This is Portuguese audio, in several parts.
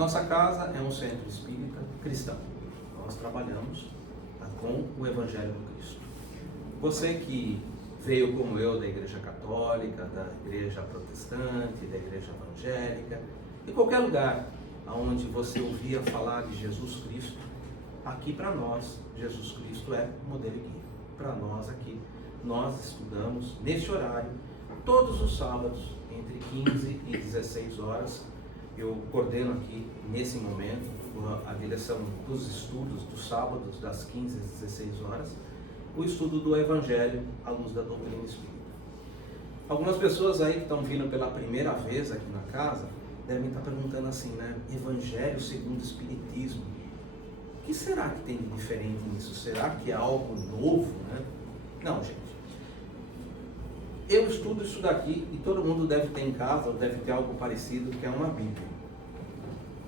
Nossa casa é um centro espírita cristão. Nós trabalhamos com o Evangelho do Cristo. Você que veio como eu da Igreja Católica, da Igreja Protestante, da Igreja Evangélica, de qualquer lugar onde você ouvia falar de Jesus Cristo, aqui para nós, Jesus Cristo é modelo e guia. Para nós aqui, nós estudamos nesse horário, todos os sábados, entre 15 e 16 horas. Eu coordeno aqui, nesse momento, a direção dos estudos dos sábados, das 15 às 16 horas, o estudo do Evangelho à luz da doutrina espírita. Algumas pessoas aí que estão vindo pela primeira vez aqui na casa, devem estar perguntando assim, né? Evangelho segundo o Espiritismo. O que será que tem de diferente nisso? Será que é algo novo, né? Não, gente. Eu estudo isso daqui e todo mundo deve ter em casa, ou deve ter algo parecido, que é uma Bíblia.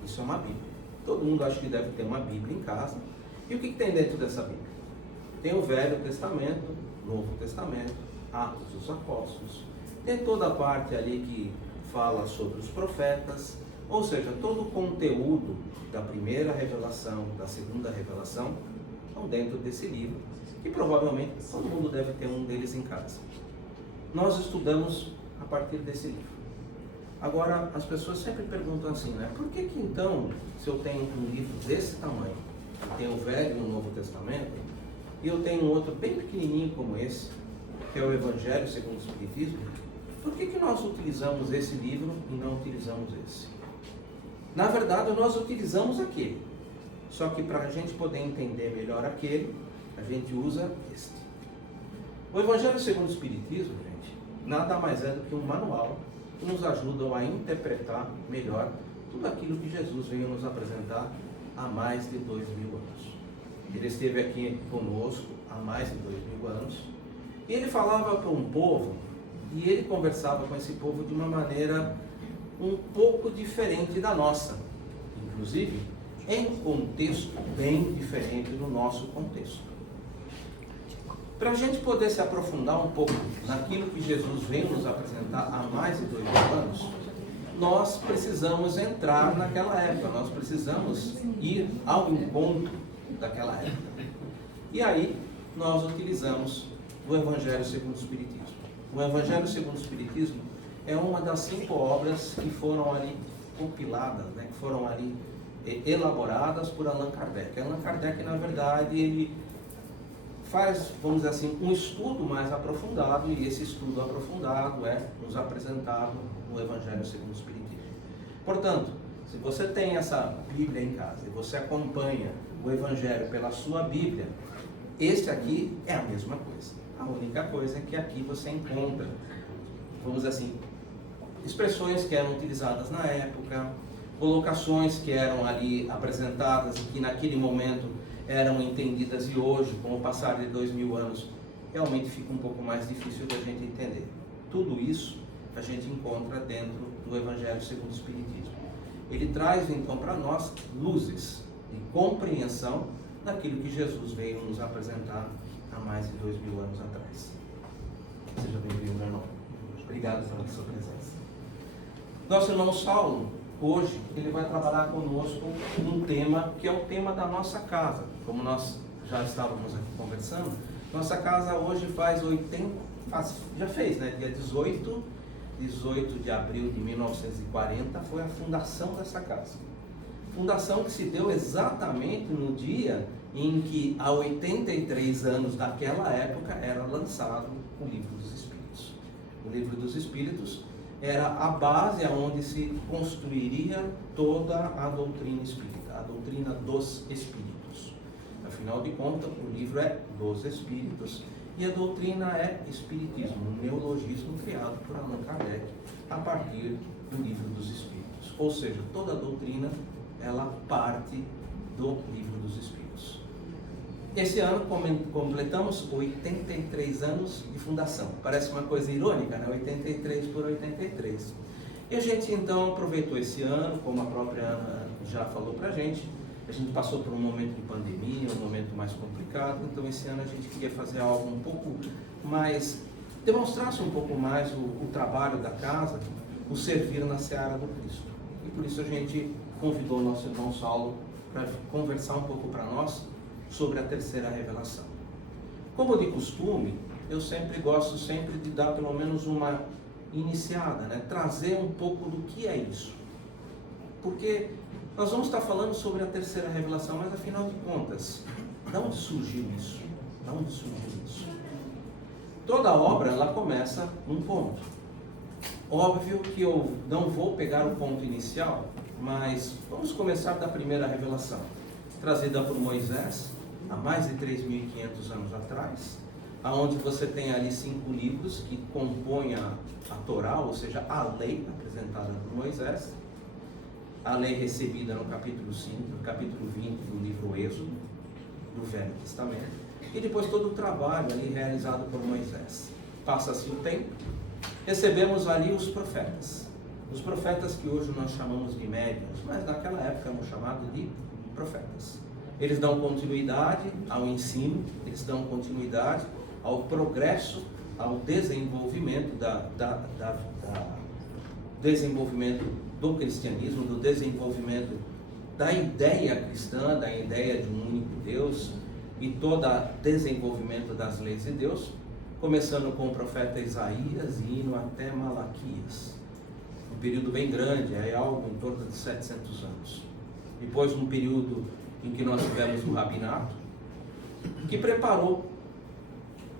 Isso é uma Bíblia. Todo mundo acha que deve ter uma Bíblia em casa. E o que tem dentro dessa Bíblia? Tem o Velho Testamento, Novo Testamento, Atos dos Apóstolos. Tem toda a parte ali que fala sobre os profetas, ou seja, todo o conteúdo da primeira revelação, da segunda revelação, estão dentro desse livro, que provavelmente todo mundo deve ter um deles em casa. Nós estudamos a partir desse livro. Agora, as pessoas sempre perguntam assim, né? Por que então, se eu tenho um livro desse tamanho, tem o Velho e o Novo Testamento, e eu tenho um outro bem pequenininho como esse, que é o Evangelho segundo o Espiritismo, por que nós utilizamos esse livro e não utilizamos esse? Na verdade, nós utilizamos aquele. Só que para a gente poder entender melhor aquele, a gente usa este. O Evangelho segundo o Espiritismo, gente, nada mais é do que um manual que nos ajuda a interpretar melhor tudo aquilo que Jesus veio nos apresentar há mais de 2000 anos. Ele esteve aqui conosco há mais de 2000 anos e ele falava para um povo e ele conversava com esse povo de uma maneira um pouco diferente da nossa, inclusive em um contexto bem diferente do nosso contexto. Para a gente poder se aprofundar um pouco naquilo que Jesus veio nos apresentar há mais de 2000 anos, nós precisamos entrar naquela época, nós precisamos ir ao encontro daquela época. E aí nós utilizamos o Evangelho segundo o Espiritismo. O Evangelho segundo o Espiritismo é uma das 5 obras que foram ali compiladas, né, que foram ali elaboradas por Allan Kardec. Allan Kardec, na verdade, ele faz, vamos dizer assim, um estudo mais aprofundado, e esse estudo aprofundado é nos apresentado no Evangelho segundo o Espiritismo. Portanto, se você tem essa Bíblia em casa e você acompanha o Evangelho pela sua Bíblia, este aqui é a mesma coisa. A única coisa é que aqui você encontra, vamos dizer assim, expressões que eram utilizadas na época, colocações que eram ali apresentadas e que naquele momento eram entendidas, e hoje, com o passar de 2000 anos, realmente fica um pouco mais difícil da gente entender. Tudo isso a gente encontra dentro do Evangelho segundo o Espiritismo. Ele traz então para nós luzes de compreensão daquilo que Jesus veio nos apresentar há mais de 2000 anos atrás. Seja bem-vindo, meu irmão. Obrigado pela sua presença. Nosso irmão Saulo, hoje, ele vai trabalhar conosco um tema que é o tema da nossa casa. Como nós já estávamos aqui conversando, nossa casa hoje já fez, né? Dia 18 de abril de 1940 foi a fundação dessa casa. Fundação que se deu exatamente no dia em que, há 83 anos daquela época, era lançado o Livro dos Espíritos. O Livro dos Espíritos era a base aonde se construiria toda a doutrina espírita, a doutrina dos Espíritos. Afinal de contas, o livro é dos Espíritos e a doutrina é Espiritismo, um neologismo criado por Allan Kardec a partir do Livro dos Espíritos. Ou seja, toda a doutrina, ela parte do Livro dos Espíritos. Esse ano completamos 83 anos de fundação. Parece uma coisa irônica, né? 83 por 83. E a gente então aproveitou esse ano, como a própria Ana já falou pra gente, a gente passou por um momento de pandemia, um momento mais complicado, então esse ano a gente queria fazer algo um pouco mais, demonstrasse um pouco mais o trabalho da casa, o servir na seara do Cristo. E por isso a gente convidou o nosso irmão Saulo para conversar um pouco para nós sobre a terceira revelação. Como de costume, eu gosto sempre de dar pelo menos uma iniciada, né? Trazer um pouco do que é isso. Porque nós vamos estar falando sobre a terceira revelação, mas afinal de contas, de onde surgiu isso? De onde surgiu isso? Toda obra, ela começa num ponto. Óbvio que eu não vou pegar o ponto inicial, mas vamos começar da primeira revelação, trazida por Moisés, há mais de 3.500 anos atrás, aonde você tem ali 5 livros que compõem a Torá, ou seja, a lei apresentada por Moisés, a lei recebida no capítulo 5, no capítulo 20 do livro Êxodo, do Velho Testamento, e depois todo o trabalho ali realizado por Moisés. Passa-se o tempo, recebemos ali os profetas que hoje nós chamamos de médiuns, mas naquela época eram chamados de profetas. Eles dão continuidade ao ensino, eles dão continuidade ao progresso, ao desenvolvimento desenvolvimento do cristianismo, do desenvolvimento da ideia cristã, da ideia de um único Deus e todo o desenvolvimento das leis de Deus, começando com o profeta Isaías e indo até Malaquias. Um período bem grande, é algo em torno de 700 anos. Depois, um período em que nós tivemos o rabinato, que preparou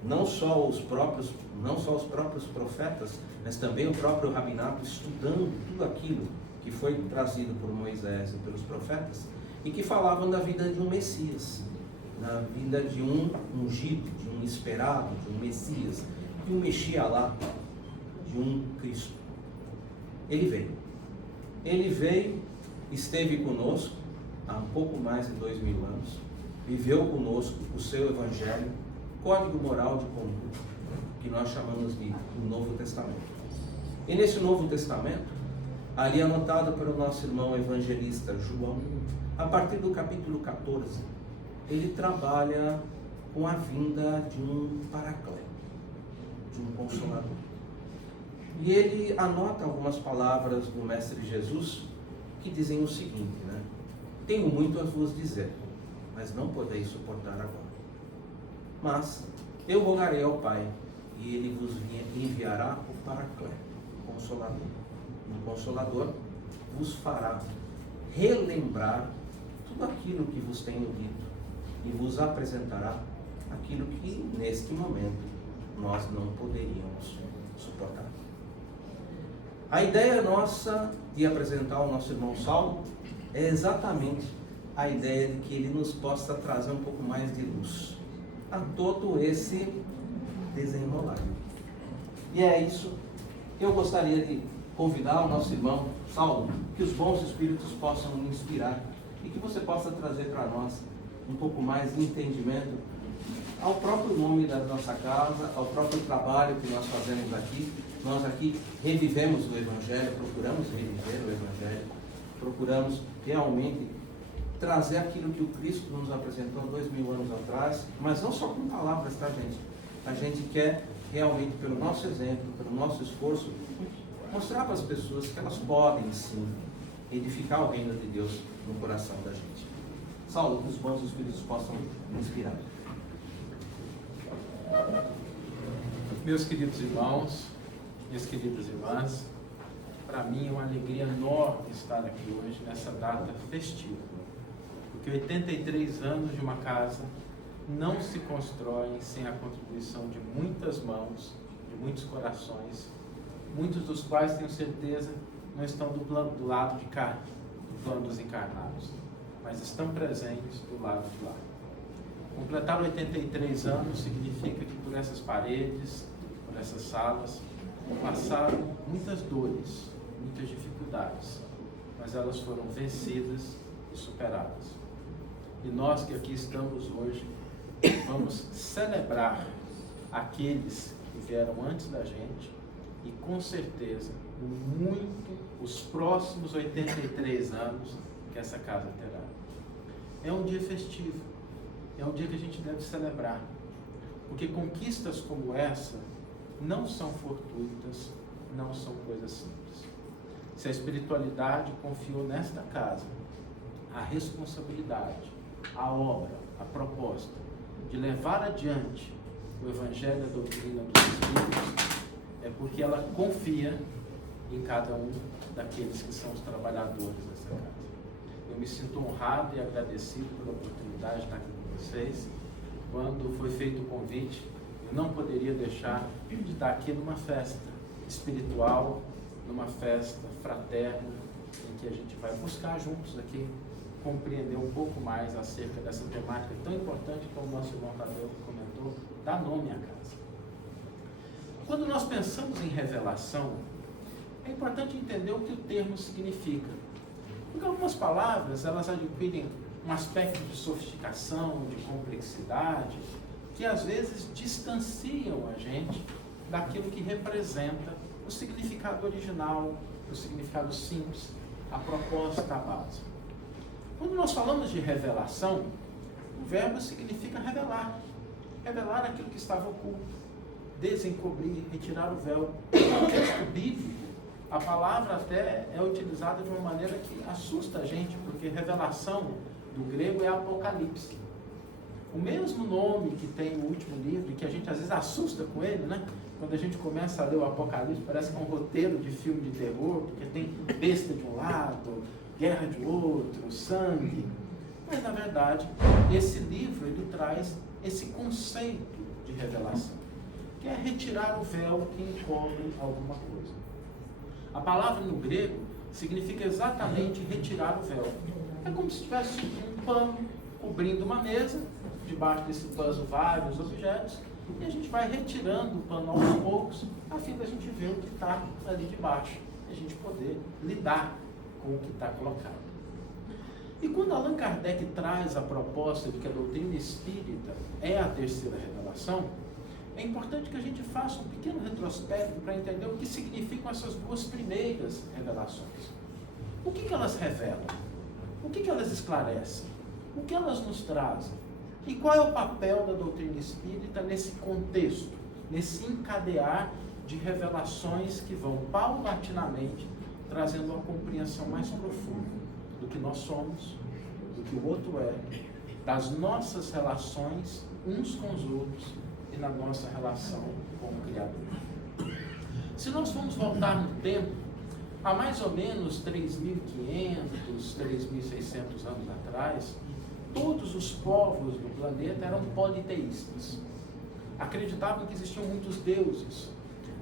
não só os próprios profetas, mas também o próprio rabinato, estudando tudo aquilo que foi trazido por Moisés e pelos profetas, e que falavam da vida de um Messias, da vida de um ungido, de um esperado, de um Messias, de um Mexialá, de um Cristo. Ele veio, esteve conosco há um pouco mais de 2.000 anos, viveu conosco o seu Evangelho, código moral de conduta, que nós chamamos de Novo Testamento. E nesse Novo Testamento, ali anotado pelo nosso irmão evangelista João, a partir do capítulo 14, ele trabalha com a vinda de um paracleto, de um consolador. E ele anota algumas palavras do Mestre Jesus que dizem o seguinte, né? Tenho muito a vos dizer, mas não podeis suportar agora. Mas eu rogarei ao Pai, e ele vos enviará o Paracleto, o Consolador. O Consolador vos fará relembrar tudo aquilo que vos tenho dito e vos apresentará aquilo que neste momento nós não poderíamos suportar. A ideia nossa de apresentar o nosso irmão Saulo é exatamente a ideia de que ele nos possa trazer um pouco mais de luz a todo esse desenrolar. E é isso que eu gostaria de convidar o nosso irmão Saulo, que os bons espíritos possam nos inspirar e que você possa trazer para nós um pouco mais de entendimento ao próprio nome da nossa casa, ao próprio trabalho que nós fazemos aqui. Nós aqui revivemos o Evangelho, procuramos reviver o Evangelho, procuramos realmente trazer aquilo que o Cristo nos apresentou 2.000 anos atrás, mas não só com palavras, tá, gente? A gente quer realmente, pelo nosso exemplo, pelo nosso esforço, mostrar para as pessoas que elas podem sim edificar o reino de Deus no coração da gente. Saulo, que os bons espíritos possam inspirar. Meus queridos irmãos, minhas queridas irmãs, para mim é uma alegria enorme estar aqui hoje nessa data festiva, porque 83 anos de uma casa não se constroem sem a contribuição de muitas mãos, de muitos corações, muitos dos quais, tenho certeza, não estão do lado de cá, do plano dos encarnados, mas estão presentes do lado de lá. Completar 83 anos significa que por essas paredes, por essas salas, passaram muitas dores, muitas dificuldades, mas elas foram vencidas e superadas. E nós que aqui estamos hoje, vamos celebrar aqueles que vieram antes da gente e com certeza muito os próximos 83 anos que essa casa terá. É um dia festivo, é um dia que a gente deve celebrar, porque conquistas como essa não são fortuitas, não são coisas simples. se a espiritualidade confiou nesta casa a responsabilidade, a obra, a proposta de levar adiante o Evangelho e a doutrina dos Espíritos, é porque ela confia em cada um daqueles que são os trabalhadores dessa casa. Eu me sinto honrado e agradecido pela oportunidade de estar aqui com vocês. Quando foi feito o convite, eu não poderia deixar de estar aqui numa festa espiritual, numa festa fraterna, em que a gente vai buscar juntos aqui compreender um pouco mais acerca dessa temática tão importante, como o nosso irmão Tadeu comentou, dá nome à casa. Quando nós pensamos em revelação, é importante entender o que o termo significa. Porque algumas palavras, elas adquirem um aspecto de sofisticação, de complexidade, que às vezes distanciam a gente daquilo que representa o significado original, o significado simples, a proposta, a base. Quando nós falamos de revelação, o verbo significa revelar. Revelar aquilo que estava oculto, desencobrir, retirar o véu. No texto bíblico, a palavra até é utilizada de uma maneira que assusta a gente, porque revelação do grego é apocalipse. O mesmo nome que tem no último livro, e que a gente às vezes assusta com ele, né? Quando a gente começa a ler o Apocalipse, parece que é um roteiro de filme de terror, porque tem besta de um lado, guerra de outro, sangue. Mas, na verdade, esse livro, ele traz esse conceito de revelação, que é retirar o véu que encobre alguma coisa. A palavra no grego significa exatamente retirar o véu. É como se tivesse um pano cobrindo uma mesa, debaixo desse pano vários objetos, e a gente vai retirando o pano aos poucos, a fim da gente ver o que está ali debaixo, e a gente poder lidar com o que está colocado. E quando Allan Kardec traz a proposta de que a doutrina espírita é a terceira revelação, é importante que a gente faça um pequeno retrospecto para entender o que significam essas duas primeiras revelações. O que elas revelam? O que elas esclarecem? O que elas nos trazem? E qual é o papel da doutrina espírita nesse contexto, nesse encadear de revelações que vão paulatinamente trazendo uma compreensão mais profunda do que nós somos, do que o outro é, das nossas relações uns com os outros e na nossa relação com o Criador. Se nós formos voltar no tempo, há mais ou menos 3.500, 3.600 anos atrás, todos os povos do planeta eram politeístas. Acreditavam que existiam muitos deuses,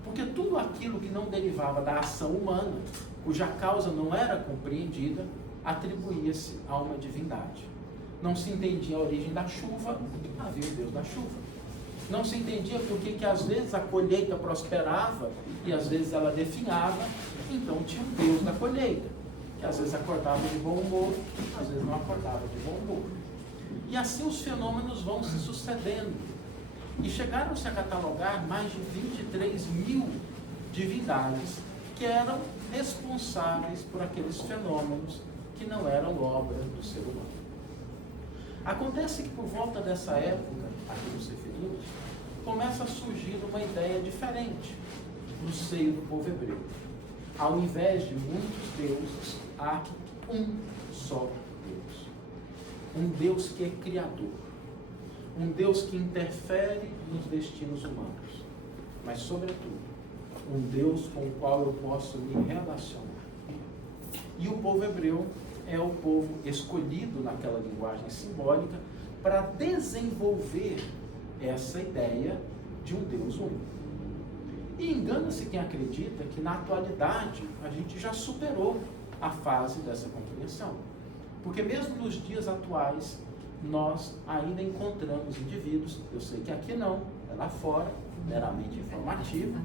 porque tudo aquilo que não derivava da ação humana, cuja causa não era compreendida, atribuía-se a uma divindade. Não se entendia a origem da chuva, havia o Deus da chuva. Não se entendia por que às vezes a colheita prosperava e às vezes ela definhava, então tinha um Deus da colheita, que às vezes acordava de bom humor, às vezes não acordava de bom humor. E assim os fenômenos vão se sucedendo. E chegaram-se a catalogar mais de 23.000 divindades que eram responsáveis por aqueles fenômenos que não eram obra do ser humano. Acontece que por volta dessa época, a que nos referimos, começa a surgir uma ideia diferente no seio do povo hebreu. Ao invés de muitos deuses, há um só Deus. Um Deus que é criador. Um Deus que interfere nos destinos humanos. Mas, sobretudo, um Deus com o qual eu posso me relacionar. E o povo hebreu é o povo escolhido naquela linguagem simbólica para desenvolver essa ideia de um Deus único. E engana-se quem acredita que na atualidade a gente já superou a fase dessa compreensão. Porque mesmo nos dias atuais nós ainda encontramos indivíduos, eu sei que aqui não, é lá fora, meramente informativo,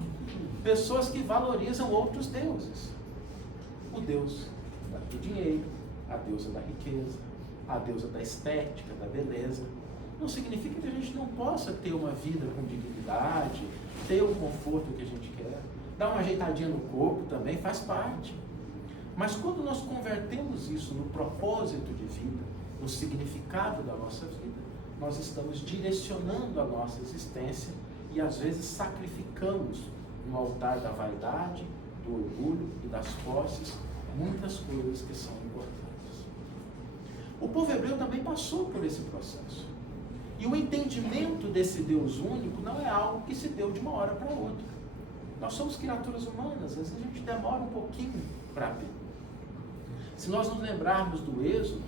pessoas que valorizam outros deuses. O Deus do dinheiro, a deusa da riqueza, a deusa da estética, da beleza. Não significa que a gente não possa ter uma vida com dignidade, ter o conforto que a gente quer, dar uma ajeitadinha no corpo também faz parte. Mas quando nós convertemos isso no propósito de vida, no significado da nossa vida, nós estamos direcionando a nossa existência e às vezes sacrificamos no altar da vaidade, do orgulho e das posses, muitas coisas que são importantes. O povo hebreu também passou por esse processo. E o entendimento desse Deus único não é algo que se deu de uma hora para outra. Nós somos criaturas humanas, às vezes a gente demora um pouquinho para ver. Se nós nos lembrarmos do Êxodo,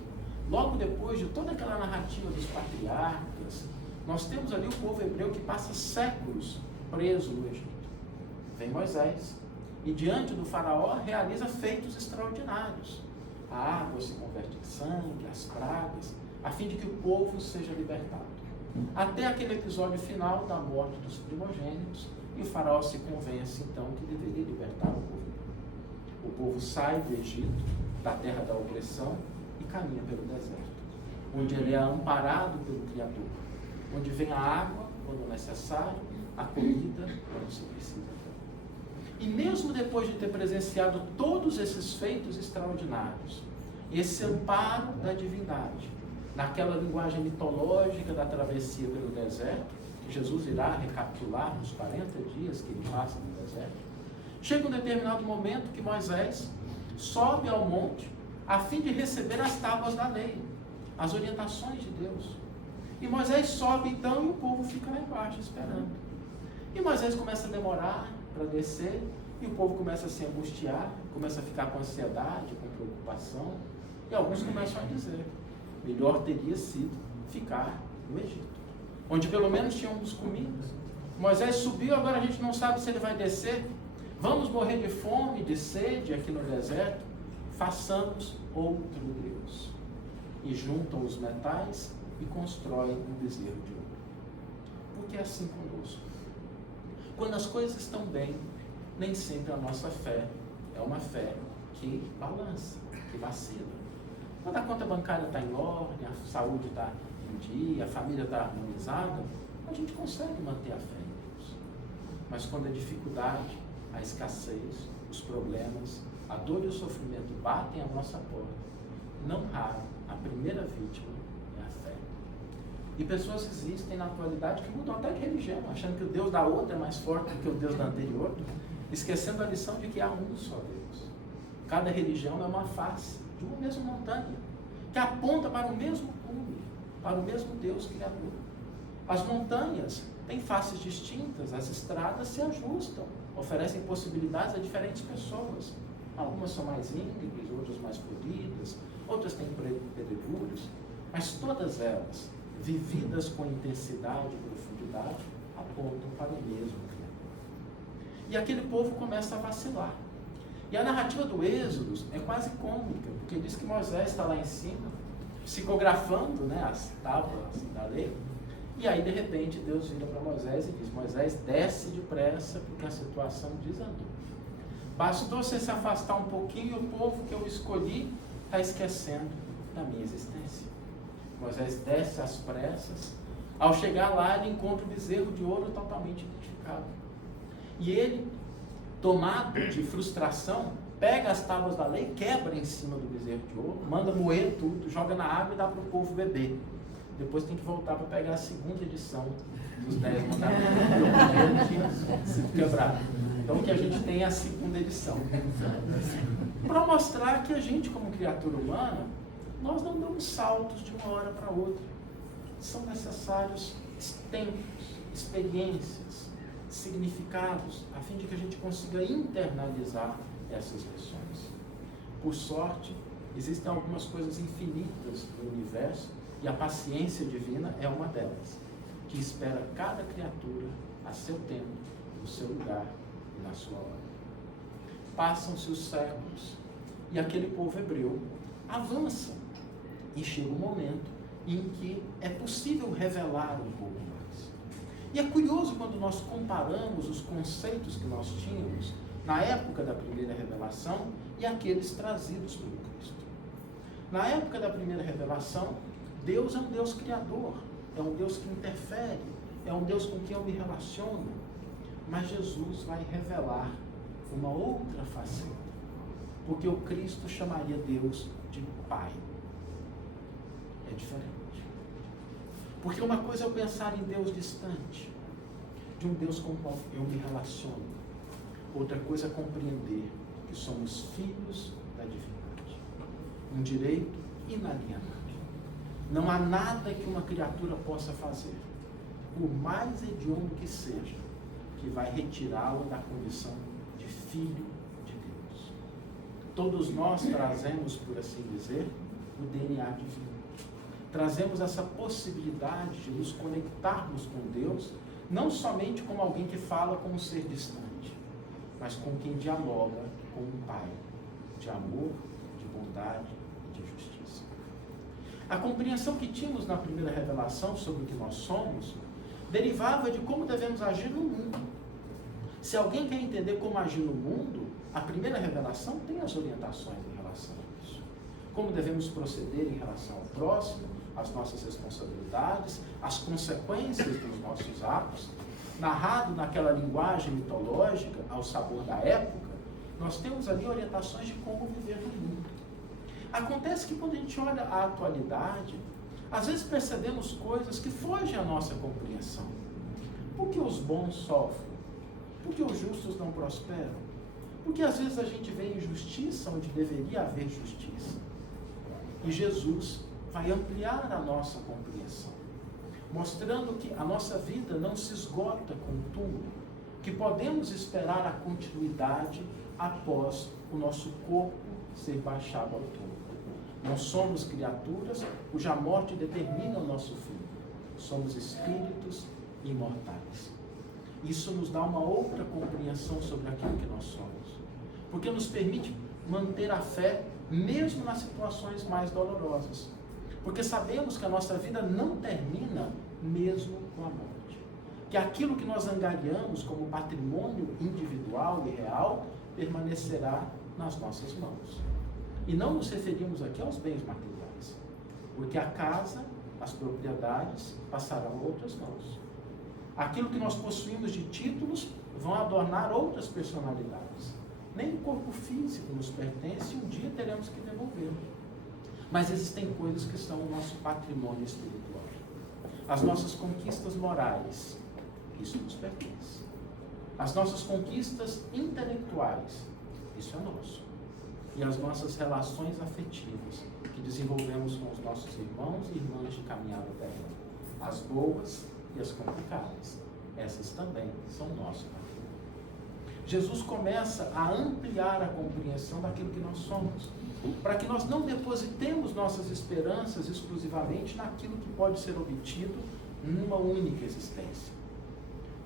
logo depois de toda aquela narrativa dos patriarcas, nós temos ali o povo hebreu que passa séculos preso no Egito. Vem Moisés e diante do faraó realiza feitos extraordinários. A água se converte em sangue, as pragas, a fim de que o povo seja libertado. Até aquele episódio final da morte dos primogênitos, e o faraó se convence então que deveria libertar o povo. O povo sai do Egito, da terra da opressão, e caminha pelo deserto, onde ele é amparado pelo Criador, onde vem a água quando necessário, a comida quando se precisa. E mesmo depois de ter presenciado todos esses feitos extraordinários, esse amparo da divindade, naquela linguagem mitológica da travessia pelo deserto, que Jesus irá recapitular nos 40 dias que ele passa no deserto, chega um determinado momento que Moisés sobe ao monte a fim de receber as tábuas da lei, as orientações de Deus. E Moisés sobe então e o povo fica lá embaixo esperando. E Moisés começa a demorar para descer, e o povo começa a se angustiar, começa a ficar com ansiedade, com preocupação, e alguns começam a dizer: melhor teria sido ficar no Egito, onde pelo menos tínhamos comida. Moisés subiu, agora a gente não sabe se ele vai descer. Vamos morrer de fome, de sede aqui no deserto? Façamos outro Deus. E juntam os metais e constroem um bezerro de ouro. Porque é assim conosco. Quando as coisas estão bem, nem sempre a nossa fé é uma fé que balança, que vacila. Quando a conta bancária está em ordem, a saúde está em dia, a família está harmonizada, a gente consegue manter a fé em Deus. Mas quando a dificuldade, a escassez, os problemas, a dor e o sofrimento batem à nossa porta, não raro, a primeira vítima é a fé. E pessoas existem na atualidade que mudam até de religião, achando que o Deus da outra é mais forte do que o Deus da anterior, esquecendo a lição de que há um só Deus. Cada religião é uma face de uma mesma montanha, que aponta para o mesmo cume, para o mesmo Deus Criador. As montanhas têm faces distintas, as estradas se ajustam, oferecem possibilidades a diferentes pessoas. Algumas são mais íngremes, outras mais polidas, outras têm pedregulhos, mas todas elas, vividas com intensidade e profundidade, apontam para o mesmo Criador. E aquele povo começa a vacilar. E a narrativa do Êxodo é quase cômica, porque diz que Moisés está lá em cima, psicografando, as tábuas da lei, e aí de repente Deus vira para Moisés e diz: Moisés, desce depressa, porque a situação desandou. Bastou você se afastar um pouquinho e o povo que eu escolhi está esquecendo da minha existência. Moisés desce às pressas. Ao chegar lá, ele encontra o bezerro de ouro totalmente identificado. E ele, tomado de frustração, pega as tábuas da lei, quebra em cima do bezerro de ouro, manda moer tudo, joga na água e dá para o povo beber. Depois tem que voltar para pegar a segunda edição dos 10 mandamentos, porque o primeiro tinha sido quebrado. Então o que a gente tem é a segunda edição. Para mostrar que a gente, como criatura humana, nós não damos saltos de uma hora para outra. São necessários tempos, experiências, significados, a fim de que a gente consiga internalizar essas lições. Por sorte, existem algumas coisas infinitas no universo e a paciência divina é uma delas, que espera cada criatura a seu tempo, no seu lugar e na sua hora. Passam-se os séculos e aquele povo hebreu avança e chega um momento em que é possível revelar um pouco mais. E é curioso quando nós comparamos os conceitos que nós tínhamos na época da primeira revelação e aqueles trazidos pelo Cristo. Na época da primeira revelação, Deus é um Deus criador, é um Deus que interfere, é um Deus com quem eu me relaciono. Mas Jesus vai revelar uma outra faceta, porque o Cristo chamaria Deus de Pai. É diferente. Porque uma coisa é eu pensar em Deus distante, de um Deus com o qual eu me relaciono. Outra coisa é compreender que somos filhos da divindade. Um direito inalienável. Não há nada que uma criatura possa fazer, por mais hediondo que seja, que vai retirá-lo da condição de filho de Deus. Todos nós trazemos, por assim dizer, o DNA divino. Trazemos essa possibilidade de nos conectarmos com Deus, não somente como alguém que fala com um ser distante, mas com quem dialoga com um Pai, de amor, de bondade e de justiça. A compreensão que tínhamos na primeira revelação sobre o que nós somos, derivava de como devemos agir no mundo. Se alguém quer entender como agir no mundo, a primeira revelação tem as orientações em relação a isso. Como devemos proceder em relação ao próximo, as nossas responsabilidades, as consequências dos nossos atos, narrado naquela linguagem mitológica, ao sabor da época, nós temos ali orientações de como viver no mundo. Acontece que quando a gente olha a atualidade, às vezes percebemos coisas que fogem à nossa compreensão. Por que os bons sofrem? Por que os justos não prosperam? Porque às vezes a gente vê injustiça onde deveria haver justiça. E Jesus vai ampliar a nossa compreensão, mostrando que a nossa vida não se esgota com o túmulo, que podemos esperar a continuidade após o nosso corpo ser baixado ao túmulo. Não somos criaturas cuja morte determina o nosso fim. Somos espíritos imortais. Isso nos dá uma outra compreensão sobre aquilo que nós somos, porque nos permite manter a fé mesmo nas situações mais dolorosas, porque sabemos que a nossa vida não termina mesmo com a morte, que aquilo que nós angariamos como patrimônio individual e real permanecerá nas nossas mãos. E não nos referimos aqui aos bens materiais, porque a casa, as propriedades passarão a outras mãos. Aquilo que nós possuímos de títulos vão adornar outras personalidades. Nem o corpo físico nos pertence e um dia teremos que devolvê-lo. Mas existem coisas que são o nosso patrimônio espiritual. As nossas conquistas morais, isso nos pertence. As nossas conquistas intelectuais, isso é nosso. E as nossas relações afetivas, que desenvolvemos com os nossos irmãos e irmãs de caminhada terrena. As boas e as complicadas, essas também são nosso patrimônio. Jesus começa a ampliar a compreensão daquilo que nós somos, para que nós não depositemos nossas esperanças exclusivamente naquilo que pode ser obtido numa única existência.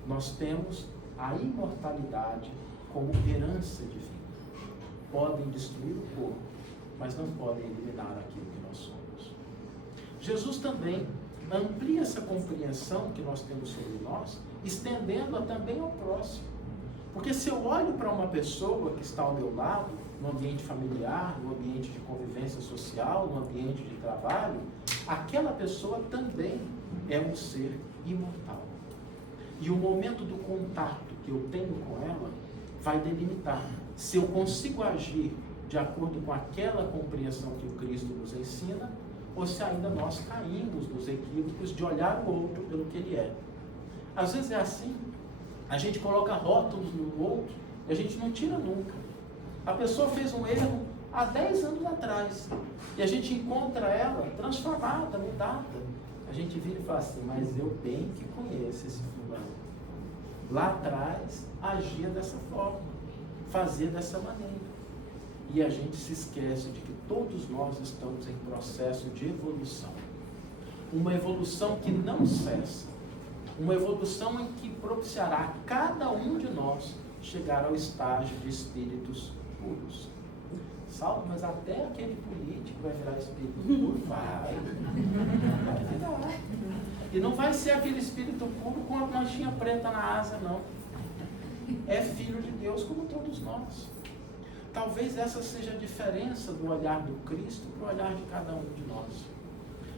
Nós temos a imortalidade como herança divina. Podem destruir o corpo, mas não podem eliminar aquilo que nós somos. Jesus também amplia essa compreensão que nós temos sobre nós, estendendo-a também ao próximo. Porque se eu olho para uma pessoa que está ao meu lado, no ambiente familiar, no ambiente de convivência social, no ambiente de trabalho, aquela pessoa também é um ser imortal. E o momento do contato que eu tenho com ela vai delimitar se eu consigo agir de acordo com aquela compreensão que o Cristo nos ensina, ou se ainda nós caímos nos equívocos de olhar o outro pelo que ele é. Às vezes é assim, a gente coloca rótulos no outro e a gente não tira nunca. A pessoa fez um erro há 10 anos atrás e a gente encontra ela transformada, mudada. A gente vira e fala assim, mas eu bem que conheço esse fulano. Lá atrás agia dessa forma, fazia dessa maneira. E a gente se esquece de que todos nós estamos em processo de evolução. Uma evolução que não cessa. Uma evolução em que propiciará a cada um de nós chegar ao estágio de espíritos puros. Salvo, mas até aquele político vai virar espírito puro? Vai virar. E não vai ser aquele espírito puro com a manchinha preta na asa, não. É filho de Deus como todos nós. Talvez essa seja a diferença do olhar do Cristo para o olhar de cada um de nós.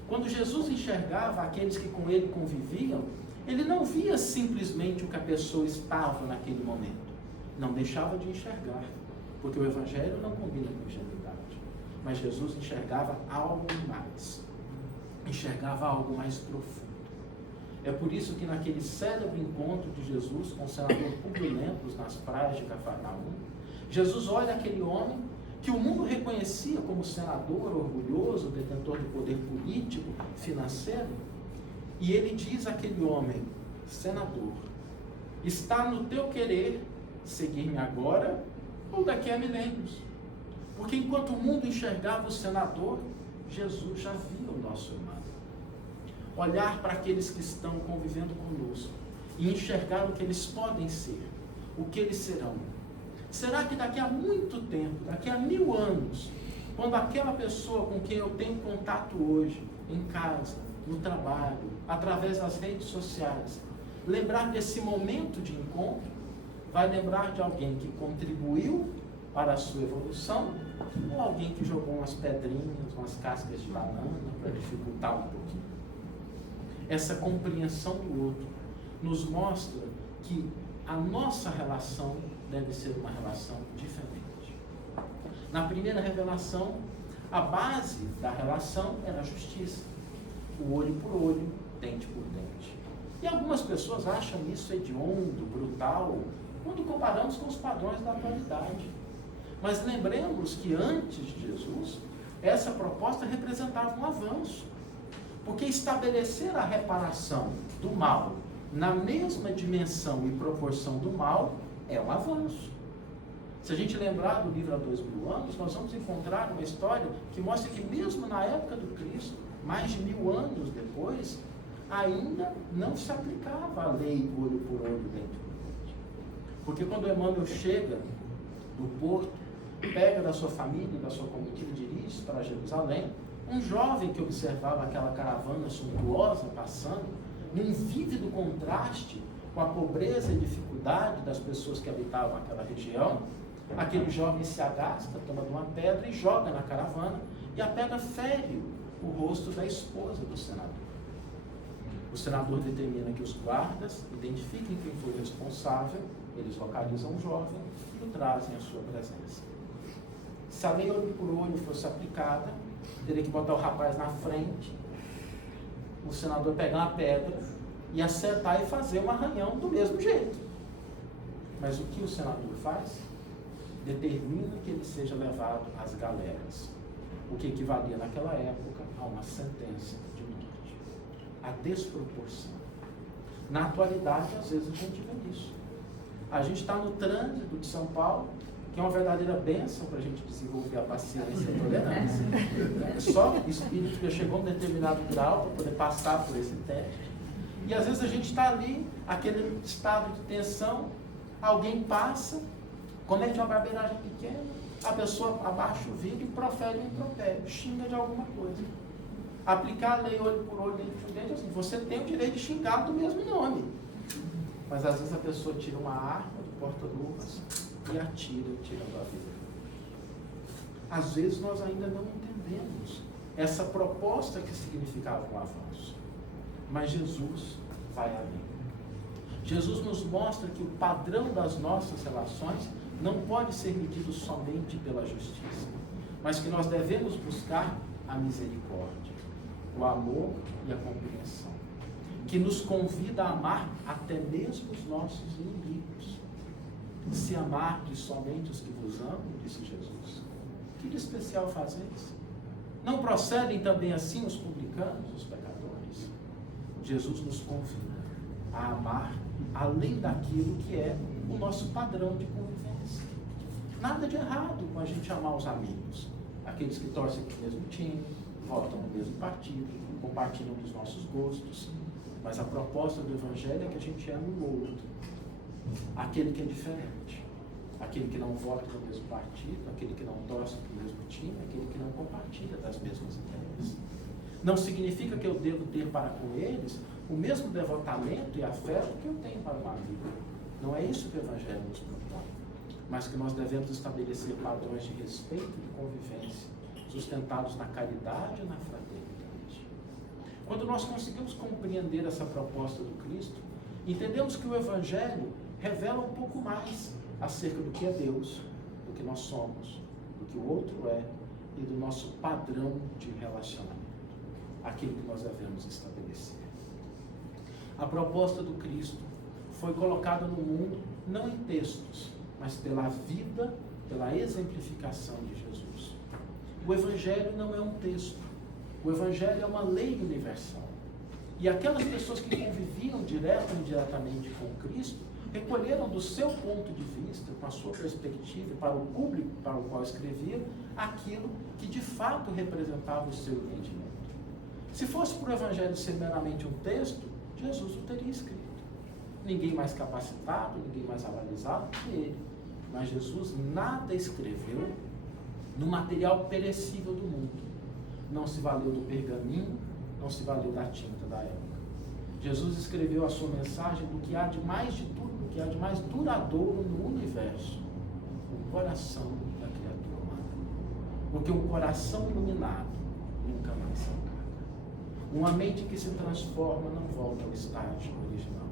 Quando Jesus enxergava aqueles que com ele conviviam, ele não via simplesmente o que a pessoa estava naquele momento. Não deixava de enxergar, porque o Evangelho não combina com ingenuidade. Mas Jesus enxergava algo mais. Enxergava algo mais profundo. É por isso que naquele célebre encontro de Jesus com o senador Publio Lentulus nas praias de Cafarnaum, Jesus olha aquele homem que o mundo reconhecia como senador orgulhoso, detentor de poder político, financeiro, e ele diz àquele homem: senador, está no teu querer seguir-me agora ou daqui a milênios? Porque enquanto o mundo enxergava o senador, Jesus já via o nosso irmão. Olhar para aqueles que estão convivendo conosco e enxergar o que eles podem ser, o que eles serão. Será que daqui a muito tempo, daqui a 1000 anos, quando aquela pessoa com quem eu tenho contato hoje, em casa, no trabalho, através das redes sociais, lembrar desse momento de encontro, vai lembrar de alguém que contribuiu para a sua evolução, ou alguém que jogou umas pedrinhas, umas cascas de banana para dificultar um pouquinho? Essa compreensão do outro nos mostra que a nossa relação deve ser uma relação diferente. Na primeira revelação, a base da relação era a justiça. O olho por olho, dente por dente. E algumas pessoas acham isso hediondo, brutal, quando comparamos com os padrões da atualidade. Mas lembremos que antes de Jesus, essa proposta representava um avanço. Porque estabelecer a reparação do mal na mesma dimensão e proporção do mal é um avanço. Se a gente lembrar do livro Há 2000 anos, nós vamos encontrar uma história que mostra que mesmo na época do Cristo, mais de 1000 anos depois, ainda não se aplicava a lei olho por olho, dente por dente. Porque quando Emmanuel chega do porto, pega da sua família, da sua comitiva e dirige para Jerusalém, um jovem que observava aquela caravana suntuosa passando, num vívido contraste com a pobreza e dificuldade das pessoas que habitavam aquela região, aquele jovem se agasta, toma de uma pedra e joga na caravana, e a pedra fere o rosto da esposa do senador. O senador determina que os guardas identifiquem quem foi o responsável, eles localizam o jovem e o trazem à sua presença. Se a lei olho por olho fosse aplicada, teria que botar o rapaz na frente, o senador pegar uma pedra e acertar e fazer um arranhão do mesmo jeito. Mas o que o senador faz? Determina que ele seja levado às galeras, o que equivalia naquela época a uma sentença de morte. A desproporção. Na atualidade, às vezes a gente vê isso. A gente está no trânsito de São Paulo, que é uma verdadeira bênção para a gente desenvolver a paciência e a tolerância. Só o espírito que chegou a um determinado grau para poder passar por esse teste. E às vezes a gente está ali, aquele estado de tensão, alguém passa, comete uma barbeiragem pequena, a pessoa abaixa o vidro e profere um impropério, xinga de alguma coisa. Aplicar a lei olho por olho, dente por dente, assim, você tem o direito de xingar do mesmo nome. Mas às vezes a pessoa tira uma arma do porta-luvas e atira, tirando a vida. Às vezes nós ainda não entendemos essa proposta que significava um avanço. Mas Jesus vai além. Jesus nos mostra que o padrão das nossas relações não pode ser medido somente pela justiça, mas que nós devemos buscar a misericórdia, o amor e a compreensão, que nos convida a amar até mesmo os nossos inimigos. Se amardes somente os que vos amam, disse Jesus, que de especial fazeis? Não procedem também assim os publicanos, os pecadores? Jesus nos convida a amar além daquilo que é o nosso padrão de convivência. Nada de errado com a gente amar os amigos, aqueles que torcem para o mesmo time, votam no mesmo partido, compartilham dos nossos gostos, mas a proposta do Evangelho é que a gente ame o outro, aquele que é diferente, aquele que não vota no mesmo partido, aquele que não torce para o mesmo time, aquele que não compartilha das mesmas ideias. Não significa que eu devo ter para com eles o mesmo devotamento e afeto que eu tenho para um amigo. Não é isso que o Evangelho nos propõe, mas que nós devemos estabelecer padrões de respeito e de convivência, sustentados na caridade e na fraternidade. Quando nós conseguimos compreender essa proposta do Cristo, entendemos que o Evangelho revela um pouco mais acerca do que é Deus, do que nós somos, do que o outro é e do nosso padrão de relacionamento, aquilo que nós devemos estabelecer. A proposta do Cristo foi colocada no mundo não em textos, mas pela vida, pela exemplificação de Jesus. O Evangelho não é um texto, o Evangelho é uma lei universal. E aquelas pessoas que conviviam direto ou indiretamente com Cristo, recolheram do seu ponto de vista, com a sua perspectiva, para o público para o qual escreviam, aquilo que de fato representava o seu entendimento. Se fosse para o Evangelho ser meramente um texto, Jesus o teria escrito. Ninguém mais capacitado, ninguém mais avalizado que ele. Mas Jesus nada escreveu no material perecível do mundo. Não se valeu do pergaminho, não se valeu da tinta da época. Jesus escreveu a sua mensagem do que há de mais de tudo, do que há de mais duradouro no universo, o coração da criatura humana. Porque um coração iluminado nunca mais se apaga. Uma mente que se transforma não volta ao estágio original.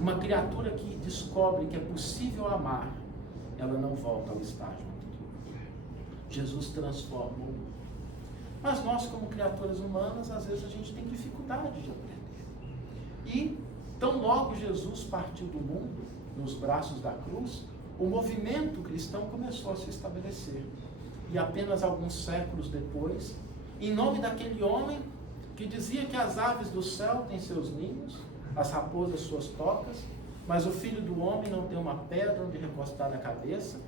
Uma criatura que descobre que é possível amar, ela não volta ao estágio anterior. Jesus transforma o mundo. Mas nós, como criaturas humanas, às vezes a gente tem dificuldade de aprender. E, tão logo Jesus partiu do mundo, nos braços da cruz, o movimento cristão começou a se estabelecer. E apenas alguns séculos depois, em nome daquele homem que dizia que as aves do céu têm seus ninhos, as raposas suas tocas, mas o Filho do Homem não tem uma pedra onde recostar a cabeça,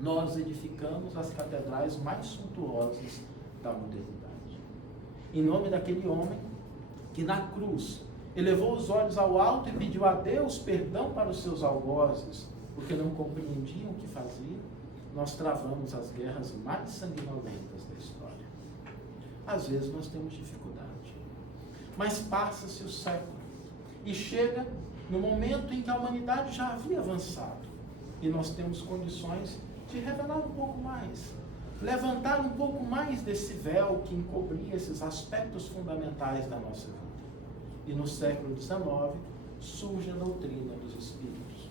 nós edificamos as catedrais mais suntuosas da modernidade. Em nome daquele homem que na cruz elevou os olhos ao alto e pediu a Deus perdão para os seus algozes, porque não compreendiam o que faziam, nós travamos as guerras mais sanguinolentas da história. Às vezes nós temos dificuldade, mas passa-se o século e chega no momento em que a humanidade já havia avançado e nós temos condições de revelar um pouco mais, levantar um pouco mais desse véu que encobria esses aspectos fundamentais da nossa vida. E no século XIX surge a doutrina dos Espíritos,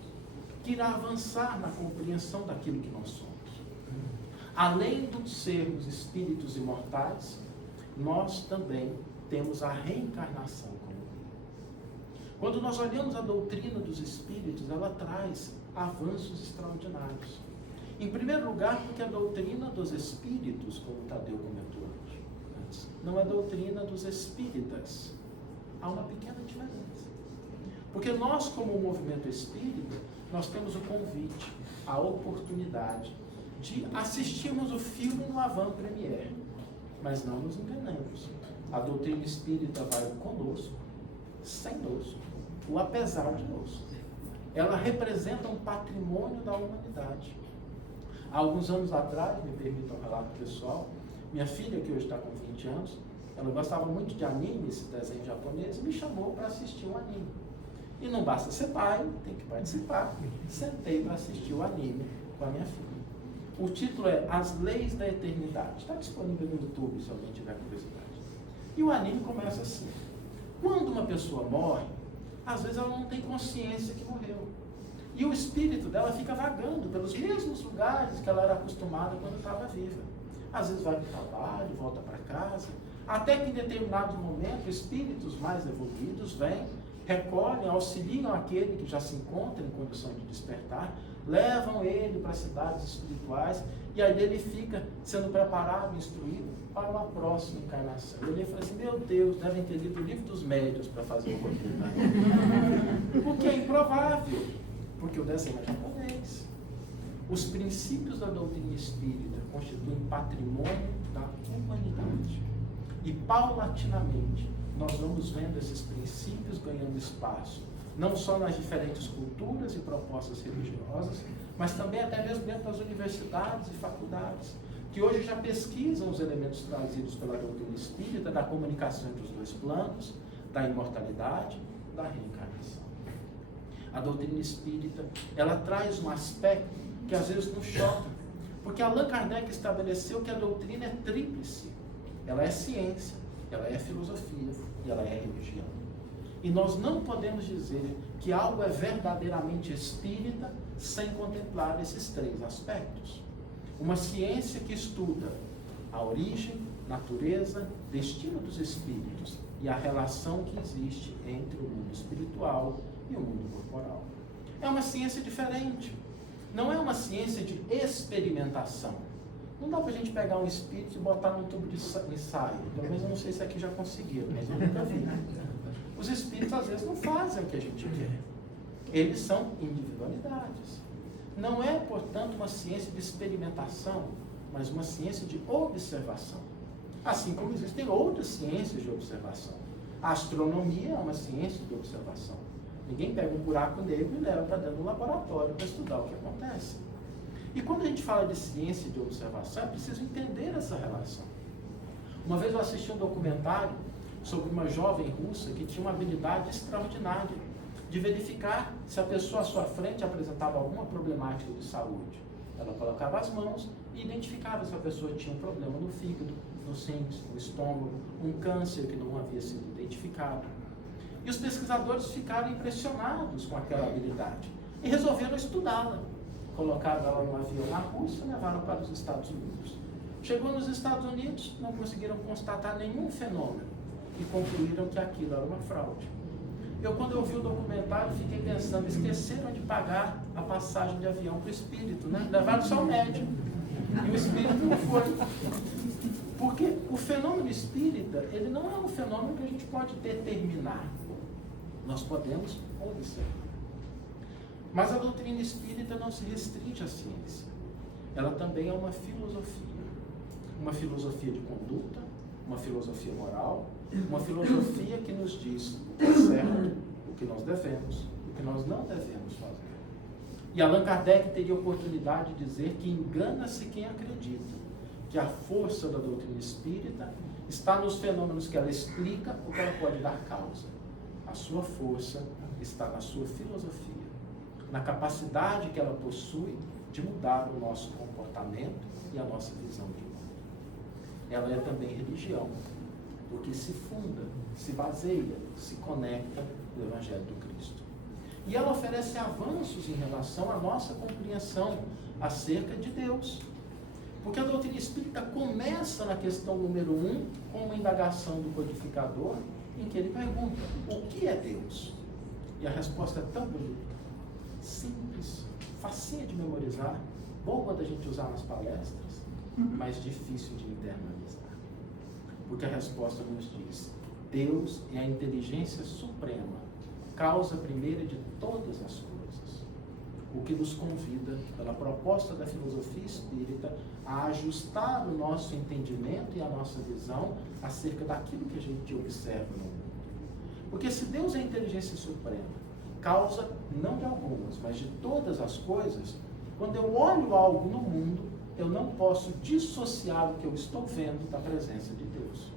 que irá avançar na compreensão daquilo que nós somos. Além de sermos espíritos imortais, nós também temos a reencarnação como vida. Quando nós olhamos a doutrina dos Espíritos, ela traz avanços extraordinários. Em primeiro lugar, porque a doutrina dos Espíritos, como Tadeu comentou antes, não é doutrina dos espíritas. Há uma pequena diferença. Porque nós, como movimento espírita, nós temos o convite, a oportunidade de assistirmos o filme no avant-première. Mas não nos enganemos. A doutrina espírita vai conosco, sem nós, o apesar de nós. Ela representa um patrimônio da humanidade. Há alguns anos atrás, me permitam um relato pessoal, minha filha, que hoje está com 20 anos, ela gostava muito de anime, esse desenho japonês, e me chamou para assistir um anime. E não basta ser pai, tem que participar. Sentei para assistir o anime com a minha filha. O título é As Leis da Eternidade. Está disponível no YouTube, se alguém tiver curiosidade. E o anime começa assim. Quando uma pessoa morre, às vezes ela não tem consciência que morreu. E o espírito dela fica vagando pelos mesmos lugares que ela era acostumada quando estava viva. Às vezes vai para o trabalho, volta para casa, até que em determinado momento espíritos mais evoluídos vêm, recolhem, auxiliam aquele que já se encontra em condição de despertar, levam ele para cidades espirituais e aí ele fica sendo preparado, instruído para uma próxima encarnação. Ele fala assim, meu Deus, devem ter lido o livro dos médiuns para fazer o roteiro. O que é improvável, porque o desenho é japonês. Os princípios da doutrina espírita constituem patrimônio da humanidade. E paulatinamente nós vamos vendo esses princípios ganhando espaço, não só nas diferentes culturas e propostas religiosas, mas também até mesmo dentro das universidades e faculdades, que hoje já pesquisam os elementos trazidos pela doutrina espírita, da comunicação entre os dois planos, da imortalidade, da reencarnação. A doutrina espírita, ela traz um aspecto que às vezes nos choca, porque Allan Kardec estabeleceu que a doutrina é tríplice. Ela é ciência, ela é filosofia e ela é religião. E nós não podemos dizer que algo é verdadeiramente espírita sem contemplar esses três aspectos. Uma ciência que estuda a origem, natureza, destino dos espíritos e a relação que existe entre o mundo espiritual e o mundo corporal. É uma ciência diferente. Não é uma ciência de experimentação. Não dá para a gente pegar um espírito e botar num tubo de ensaio. Pelo menos eu não sei se aqui já conseguiram, mas eu nunca vi. Os espíritos às vezes não fazem o que a gente quer. Eles são individualidades. Não é, portanto, uma ciência de experimentação, mas uma ciência de observação. Assim como existem outras ciências de observação. A astronomia é uma ciência de observação. Ninguém pega um buraco negro e leva para dentro do laboratório para estudar o que acontece. E quando a gente fala de ciência de observação, é preciso entender essa relação. Uma vez eu assisti um documentário sobre uma jovem russa que tinha uma habilidade extraordinária de verificar se a pessoa à sua frente apresentava alguma problemática de saúde. Ela colocava as mãos e identificava se a pessoa tinha um problema no fígado, nos rins, no estômago, um câncer que não havia sido identificado. E os pesquisadores ficaram impressionados com aquela habilidade e resolveram estudá-la. Colocaram ela no avião na Rússia e levaram para os Estados Unidos. Chegou nos Estados Unidos, não conseguiram constatar nenhum fenômeno e concluíram que aquilo era uma fraude. Quando eu vi o documentário, fiquei pensando, esqueceram de pagar a passagem de avião para o espírito, né? Levaram só o médium. E o espírito não foi. Porque o fenômeno espírita, ele não é um fenômeno que a gente pode determinar. Nós podemos observar. Mas a doutrina espírita não se restringe à ciência. Ela também é uma filosofia. Uma filosofia de conduta, uma filosofia moral, uma filosofia que nos diz o que é certo, o que nós devemos, o que nós não devemos fazer. E Allan Kardec teria a oportunidade de dizer que engana-se quem acredita que a força da doutrina espírita está nos fenômenos que ela explica ou que ela pode dar causa. A sua força está na sua filosofia, na capacidade que ela possui de mudar o nosso comportamento e a nossa visão de mundo. Ela é também religião, porque se funda, se baseia, se conecta no Evangelho do Cristo. E ela oferece avanços em relação à nossa compreensão acerca de Deus. Porque a doutrina espírita começa na questão número 1, com uma indagação do codificador, em que ele pergunta, o que é Deus? E a resposta é tão bonita, simples, facinha de memorizar, boa da gente usar nas palestras, mas difícil de internalizar. Porque a resposta nos diz, Deus é a inteligência suprema, causa primeira de todas as coisas. O que nos convida, pela proposta da filosofia espírita, a ajustar o nosso entendimento e a nossa visão acerca daquilo que a gente observa no mundo. Porque se Deus é a inteligência suprema, causa não de algumas, mas de todas as coisas, quando eu olho algo no mundo, eu não posso dissociar o que eu estou vendo da presença de Deus.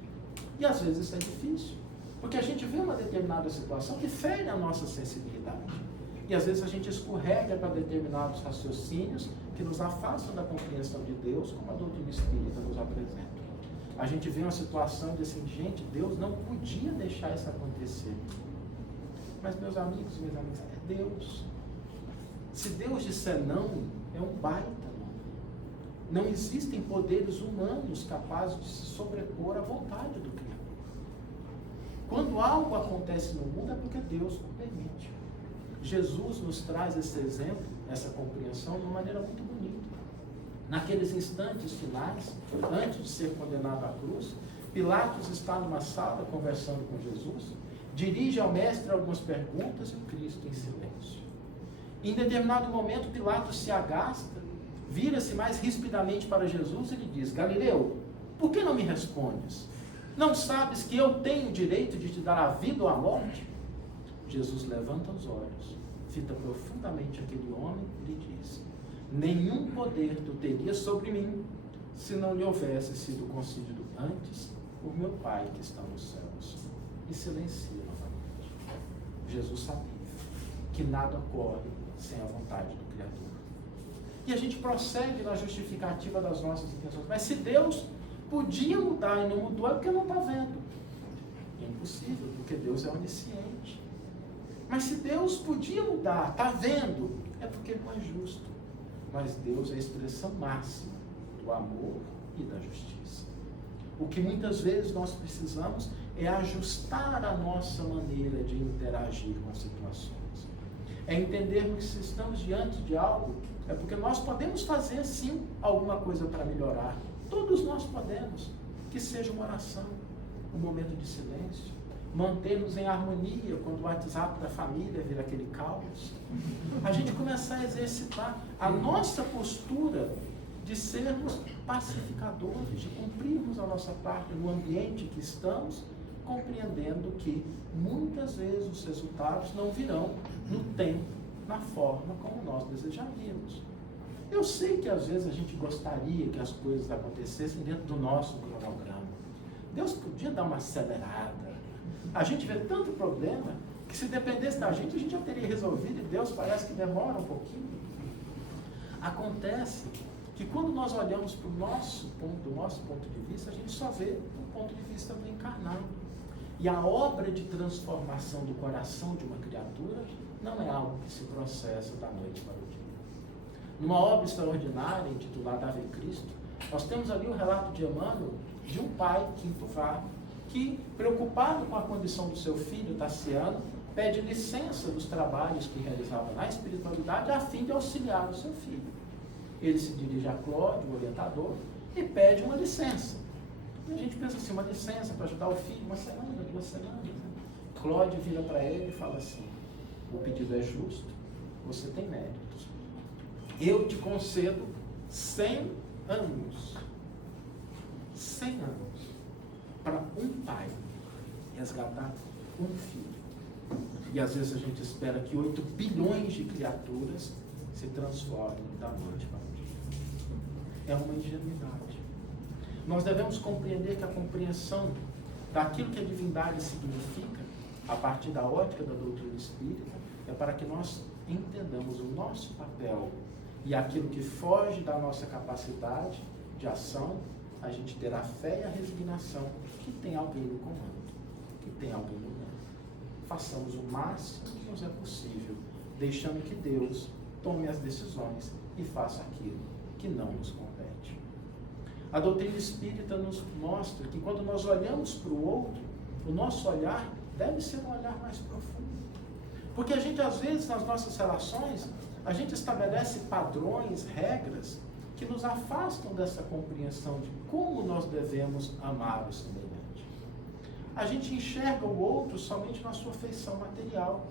E às vezes isso é difícil, porque a gente vê uma determinada situação que fere a nossa sensibilidade. E às vezes a gente escorrega para determinados raciocínios que nos afastam da compreensão de Deus, como a doutrina espírita nos apresenta. A gente vê uma situação de assim, gente, Deus não podia deixar isso acontecer. Mas meus amigos, minhas amigas, é Deus. Se Deus disser não, é um baita não. Não existem poderes humanos capazes de se sobrepor à vontade do Criador. Quando algo acontece no mundo é porque Deus o permite. Jesus nos traz esse exemplo, essa compreensão de uma maneira muito bonita. Naqueles instantes finais, antes de ser condenado à cruz, Pilatos está numa sala conversando com Jesus, dirige ao mestre algumas perguntas e o Cristo em silêncio. Em determinado momento, Pilatos se agasta, vira-se mais rispidamente para Jesus e lhe diz, Galileu, por que não me respondes? Não sabes que eu tenho o direito de te dar a vida ou a morte? Jesus levanta os olhos, fita profundamente aquele homem e lhe diz, nenhum poder tu teria sobre mim, se não lhe houvesse sido concedido antes por meu Pai que está nos céus. E silencia novamente. Jesus sabia que nada ocorre sem a vontade do Criador. E a gente prossegue na justificativa das nossas intenções. Mas se Deus podia mudar e não mudou, é porque não está vendo. É impossível, porque Deus é onisciente. Mas se Deus podia mudar, está vendo, é porque não é justo. Mas Deus é a expressão máxima do amor e da justiça. O que muitas vezes nós precisamos é ajustar a nossa maneira de interagir com as situações. É entendermos que se estamos diante de algo, é porque nós podemos fazer sim alguma coisa para melhorar. Todos nós podemos. Que seja uma oração, um momento de silêncio, manter-nos em harmonia quando o WhatsApp da família vira aquele caos. A gente começar a exercitar a nossa postura de sermos pacificadores, de cumprirmos a nossa parte no ambiente que estamos, compreendendo que muitas vezes os resultados não virão no tempo, na forma como nós desejaríamos. Eu sei que às vezes a gente gostaria que as coisas acontecessem dentro do nosso cronograma. Deus podia dar uma acelerada. A gente vê tanto problema que se dependesse da gente, a gente já teria resolvido, e Deus parece que demora um pouquinho. Acontece que quando nós olhamos para o nosso ponto de vista, a gente só vê o ponto de vista do encarnado. E a obra de transformação do coração de uma criatura não é algo que se processa da noite para o dia. Numa obra extraordinária, intitulada Ave Cristo, nós temos ali o relato de Emmanuel, de um pai, Quinto Varro, que, preocupado com a condição do seu filho, Tassiano, pede licença dos trabalhos que realizava na espiritualidade a fim de auxiliar o seu filho. Ele se dirige a Cláudio, o orientador, e pede uma licença. E a gente pensa assim, uma licença para ajudar o filho, uma semana, 2 semanas. Né? Cláudio vira para ele e fala assim, o pedido é justo, você tem méritos. Eu te concedo 100 anos. 100 anos. Para um pai resgatar um filho. E às vezes a gente espera que 8 bilhões de criaturas se transformem da noite para o dia. É uma ingenuidade. Nós devemos compreender que a compreensão daquilo que a divindade significa, a partir da ótica da doutrina espírita, é para que nós entendamos o nosso papel e aquilo que foge da nossa capacidade de ação, a gente ter a fé e a resignação que tem alguém no comando, que tem alguém no mando. Façamos o máximo que nos é possível, deixando que Deus tome as decisões e faça aquilo que não nos compete. A doutrina espírita nos mostra que quando nós olhamos para o outro, o nosso olhar deve ser um olhar mais profundo. Porque a gente, às vezes, nas nossas relações, a gente estabelece padrões, regras, que nos afastam dessa compreensão de como nós devemos amar o semelhante. A gente enxerga o outro somente na sua feição material.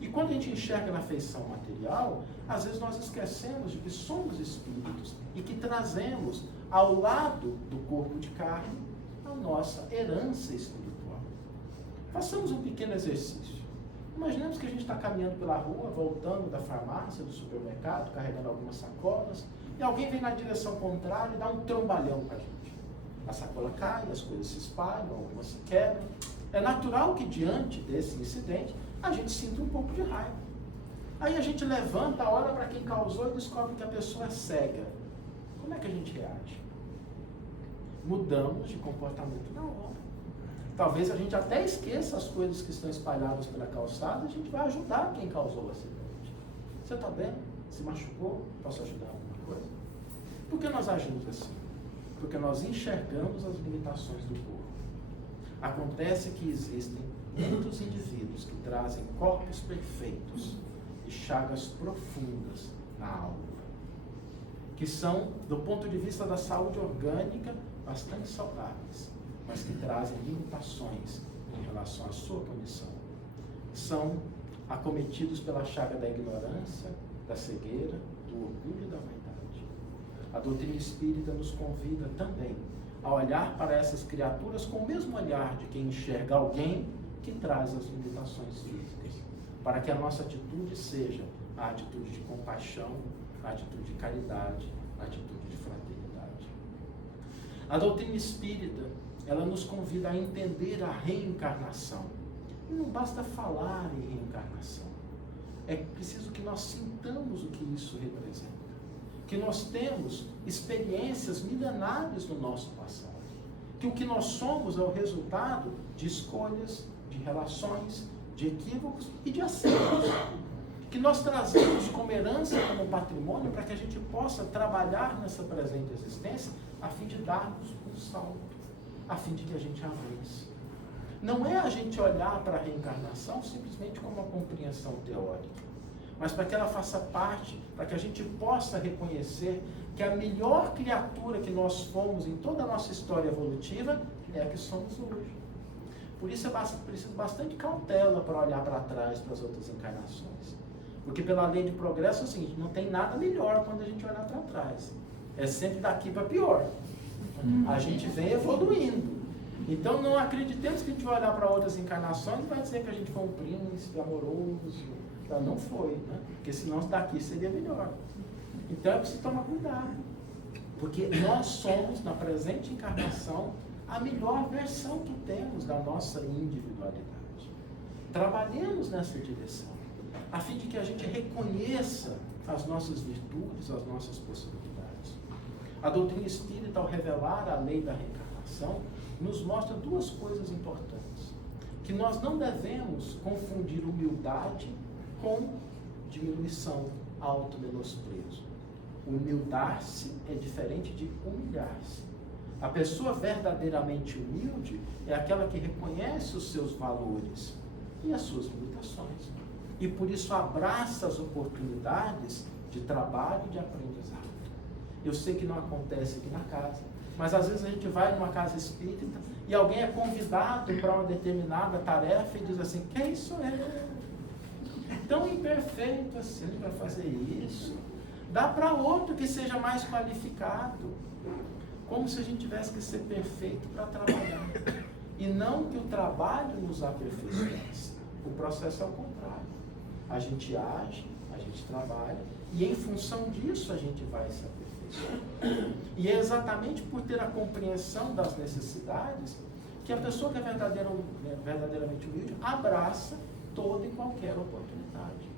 E quando a gente enxerga na feição material, às vezes nós esquecemos de que somos espíritos e que trazemos ao lado do corpo de carne a nossa herança espiritual. Façamos um pequeno exercício. Imaginemos que a gente está caminhando pela rua, voltando da farmácia, do supermercado, carregando algumas sacolas, e alguém vem na direção contrária e dá um trombalhão para a gente. A sacola cai, as coisas se espalham, algumas se quebram. É natural que diante desse incidente a gente sinta um pouco de raiva. Aí a gente levanta, olha para quem causou e descobre que a pessoa é cega. Como é que a gente reage? Mudamos de comportamento na hora. Talvez a gente até esqueça as coisas que estão espalhadas pela calçada e a gente vai ajudar quem causou o acidente. Você está bem? Se machucou? Posso ajudar alguma coisa? Por que nós agimos assim? Porque nós enxergamos as limitações do corpo. Acontece que existem muitos indivíduos que trazem corpos perfeitos e chagas profundas na alma, que são, do ponto de vista da saúde orgânica, bastante saudáveis, mas que trazem limitações em relação à sua condição. São acometidos pela chaga da ignorância, da cegueira, do orgulho e da vaidade. A doutrina espírita nos convida também a olhar para essas criaturas com o mesmo olhar de quem enxerga alguém que traz as limitações físicas, para que a nossa atitude seja a atitude de compaixão, a atitude de caridade, a atitude de fraternidade. A doutrina espírita, ela nos convida a entender a reencarnação. E não basta falar em reencarnação. É preciso que nós sintamos o que isso representa. Que nós temos experiências milenares no nosso passado. Que o que nós somos é o resultado de escolhas, de relações, de equívocos e de acertos. Que nós trazemos como herança, como patrimônio, para que a gente possa trabalhar nessa presente existência a fim de darmos um salto. a fim de que a gente avance. Não é a gente olhar para a reencarnação simplesmente como uma compreensão teórica, mas para que ela faça parte, para que a gente possa reconhecer que a melhor criatura que nós fomos em toda a nossa história evolutiva é a que somos hoje. Por isso é preciso bastante cautela para olhar para trás para as outras encarnações. Porque pela lei de progresso é o seguinte, não tem nada melhor quando a gente olhar para trás. É sempre daqui para pior. A gente vem evoluindo. Então não acreditemos que a gente vai olhar para outras encarnações e vai dizer que a gente foi um príncipe amoroso. Não foi, né? Porque senão daqui seria melhor. Então é preciso tomar cuidado. Porque nós somos, na presente encarnação, a melhor versão que temos da nossa individualidade. Trabalhemos nessa direção, a fim de que a gente reconheça as nossas virtudes, as nossas possibilidades. A doutrina espírita, ao revelar a lei da reencarnação, nos mostra duas coisas importantes. Que nós não devemos confundir humildade com diminuição, auto-menosprezo. Humildar-se é diferente de humilhar-se. A pessoa verdadeiramente humilde é aquela que reconhece os seus valores e as suas limitações. E por isso abraça as oportunidades de trabalho e de aprendizado. Eu sei que não acontece aqui na casa, mas às vezes a gente vai numa casa espírita e alguém é convidado para uma determinada tarefa e diz assim, quem sou eu? Tão imperfeito assim para fazer isso. Dá para outro que seja mais qualificado. Como se a gente tivesse que ser perfeito para trabalhar. E não que o trabalho nos aperfeiçoasse. O processo é o contrário. A gente age, a gente trabalha, e em função disso a gente vai se aperfeiçoar. E é exatamente por ter a compreensão das necessidades que a pessoa que é verdadeiramente humilde abraça toda e qualquer oportunidade.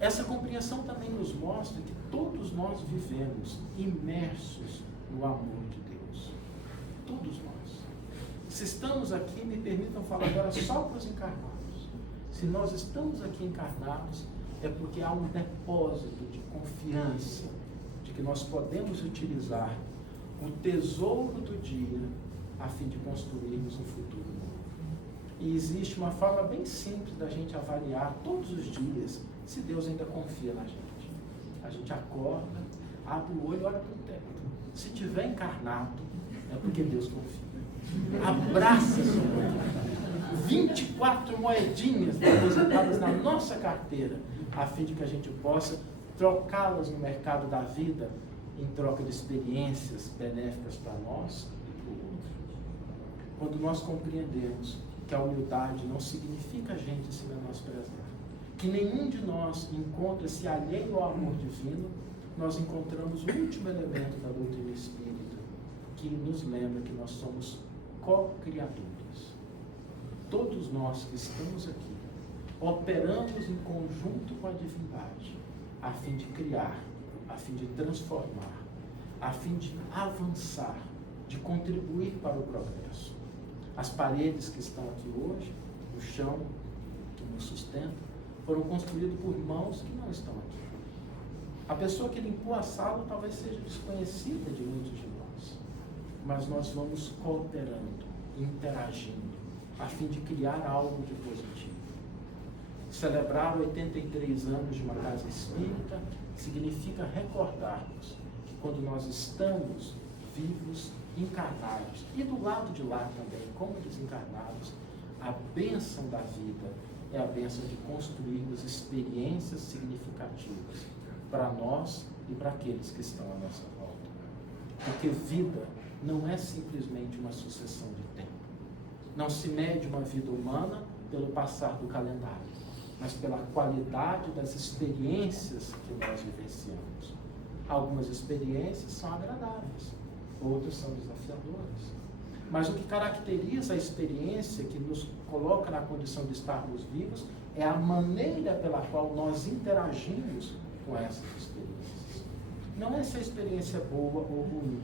Essa compreensão também nos mostra que todos nós vivemos imersos no amor de Deus. Todos nós. Se estamos aqui, me permitam falar agora só para os encarnados. Se nós estamos aqui encarnados, é porque há um depósito de confiança de que nós podemos utilizar o tesouro do dia a fim de construirmos um futuro novo. E existe uma forma bem simples da gente avaliar todos os dias se Deus ainda confia na gente. A gente acorda, abre o olho e olha para o teto. Se tiver encarnado, é porque Deus confia. Abraça essa oportunidade. 24 moedinhas depositadas na nossa carteira, a fim de que a gente possa trocá-las no mercado da vida em troca de experiências benéficas para nós e para o outro. Quando nós compreendemos que a humildade não significa a gente se menosprezar, que nenhum de nós encontra-se alheio ao amor divino, nós encontramos o último elemento da doutrina espírita, que nos lembra que nós somos co-criadores. Todos nós que estamos aqui, operamos em conjunto com a divindade, a fim de criar, a fim de transformar, a fim de avançar, de contribuir para o progresso. As paredes que estão aqui hoje, o chão que nos sustenta, foram construídos por mãos que não estão aqui. A pessoa que limpou a sala talvez seja desconhecida de muitos de nós, mas nós vamos cooperando, interagindo, a fim de criar algo de positivo. Celebrar 83 anos de uma casa espírita significa recordarmos que quando nós estamos vivos, encarnados, e do lado de lá também, como desencarnados, a bênção da vida é a bênção de construirmos experiências significativas para nós e para aqueles que estão à nossa volta. Porque vida não é simplesmente uma sucessão de tempo. Não se mede uma vida humana pelo passar do calendário, mas pela qualidade das experiências que nós vivenciamos. Algumas experiências são agradáveis, outras são desafiadoras. Mas o que caracteriza a experiência que nos coloca na condição de estarmos vivos é a maneira pela qual nós interagimos com essas experiências. Não é se a experiência é boa ou ruim.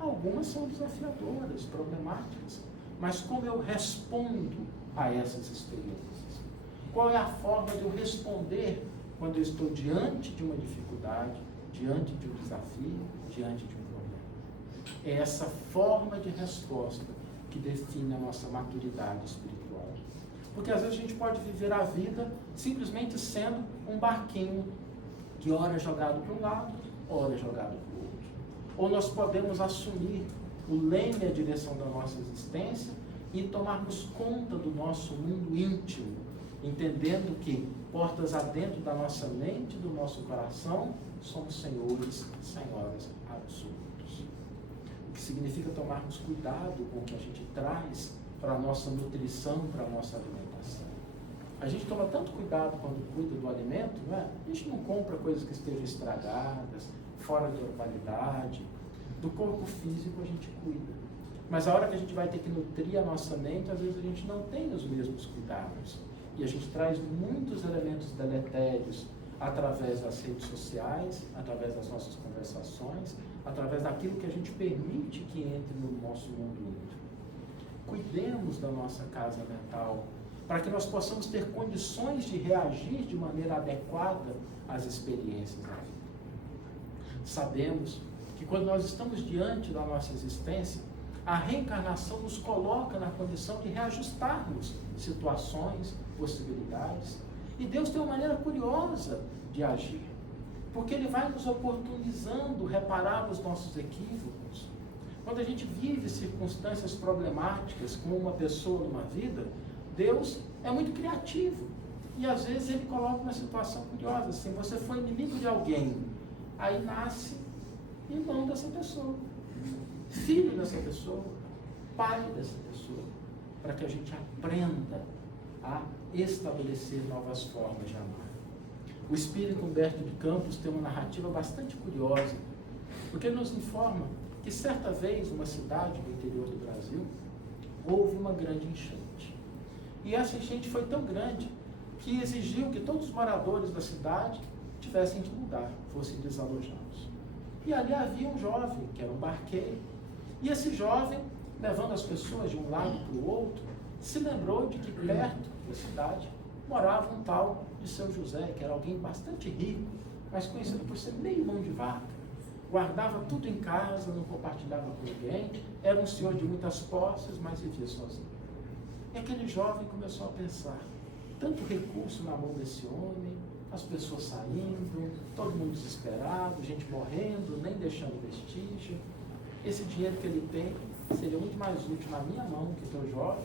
Algumas são desafiadoras, problemáticas. Mas como eu respondo a essas experiências? Qual é a forma de eu responder quando eu estou diante de uma dificuldade, diante de um desafio, diante de um problema? É essa forma de resposta que define a nossa maturidade espiritual. Porque às vezes a gente pode viver a vida simplesmente sendo um barquinho que ora é jogado para um lado, ora é jogado para o outro. Ou nós podemos assumir o leme e a direção da nossa existência e tomarmos conta do nosso mundo íntimo, entendendo que portas adentro da nossa mente, do nosso coração, somos senhores e senhoras absolutos. O que significa tomarmos cuidado com o que a gente traz para a nossa nutrição, para a nossa alimentação. A gente toma tanto cuidado quando cuida do alimento, não é? A gente não compra coisas que estejam estragadas, fora de qualidade. Do corpo físico a gente cuida. Mas a hora que a gente vai ter que nutrir a nossa mente, às vezes a gente não tem os mesmos cuidados. E a gente traz muitos elementos deletérios através das redes sociais, através das nossas conversações, através daquilo que a gente permite que entre no nosso mundo íntimo. Cuidemos da nossa casa mental, para que nós possamos ter condições de reagir de maneira adequada às experiências da vida. Sabemos que quando nós estamos diante da nossa existência, a reencarnação nos coloca na condição de reajustarmos situações, possibilidades. E Deus tem uma maneira curiosa de agir, porque Ele vai nos oportunizando reparar os nossos equívocos. Quando a gente vive circunstâncias problemáticas com uma pessoa numa vida, Deus é muito criativo. E às vezes Ele coloca uma situação curiosa, assim, você foi inimigo de alguém, aí nasce irmão dessa pessoa, filho dessa pessoa, pai dessa pessoa, para que a gente aprenda a estabelecer novas formas de amar. O espírito Humberto de Campos tem uma narrativa bastante curiosa, porque ele nos informa que certa vez, numa cidade do interior do Brasil, houve uma grande enchente. E essa enchente foi tão grande que exigiu que todos os moradores da cidade tivessem de mudar, fossem desalojados. E ali havia um jovem, que era um barqueiro, e esse jovem, levando as pessoas de um lado para o outro, se lembrou de que perto da cidade morava um tal de Seu José, que era alguém bastante rico, mas conhecido por ser meio mão de vaca. Guardava tudo em casa, não compartilhava com ninguém, era um senhor de muitas posses, mas vivia sozinho. E aquele jovem começou a pensar, tanto recurso na mão desse homem, as pessoas saindo, todo mundo desesperado, gente morrendo, nem deixando vestígio. Esse dinheiro que ele tem seria muito mais útil na minha mão, que estou jovem,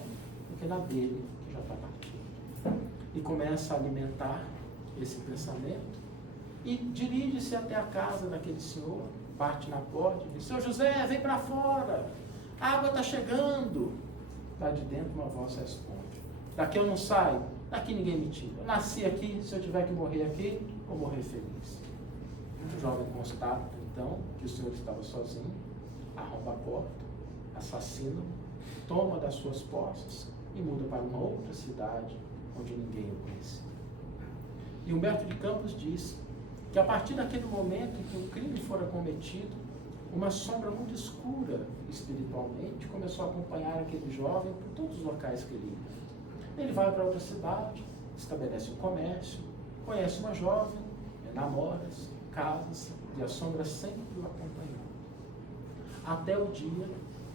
do que na dele, que já está partido. E começa a alimentar esse pensamento e dirige-se até a casa daquele senhor, bate na porta e diz, Seu José, vem para fora, a água está chegando. Lá de dentro uma voz responde, daqui eu não saio, daqui ninguém me tira. Eu nasci aqui, se eu tiver que morrer aqui, vou morrer feliz. O jovem constata, então, que o senhor estava sozinho, arromba a porta, assassina, toma das suas posses e muda para uma outra cidade onde ninguém o conhecia. E Humberto de Campos diz que a partir daquele momento em que o crime fora cometido, uma sombra muito escura espiritualmente começou a acompanhar aquele jovem por todos os locais que ele ia. Ele vai para outra cidade, estabelece um comércio, conhece uma jovem, namora-se, casa-se, e a sombra sempre o acompanhou. Até o dia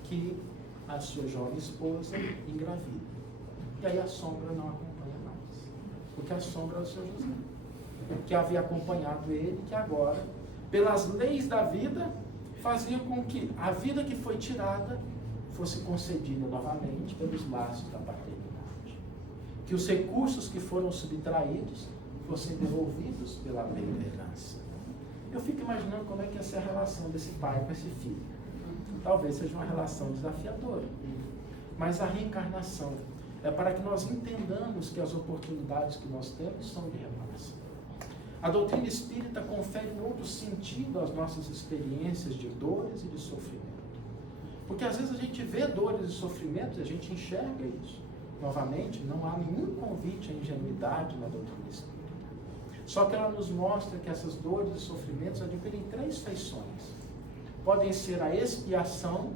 que a sua jovem esposa engravida. E aí a sombra não acompanha mais. Porque a sombra é o Seu José, que havia acompanhado ele, que agora, pelas leis da vida, fazia com que a vida que foi tirada fosse concedida novamente pelos laços da paternidade. Que os recursos que foram subtraídos fossem devolvidos pela lei da herança. Eu fico imaginando como é que ia ser a relação desse pai com esse filho. Talvez seja uma relação desafiadora. Mas a reencarnação é para que nós entendamos que as oportunidades que nós temos são de reparação. A doutrina espírita confere um outro sentido às nossas experiências de dores e de sofrimento. Porque às vezes a gente vê dores e sofrimentos e a gente enxerga isso. Novamente, não há nenhum convite à ingenuidade na doutrina espírita. Só que ela nos mostra que essas dores e sofrimentos adquirem três feições. Podem ser a expiação,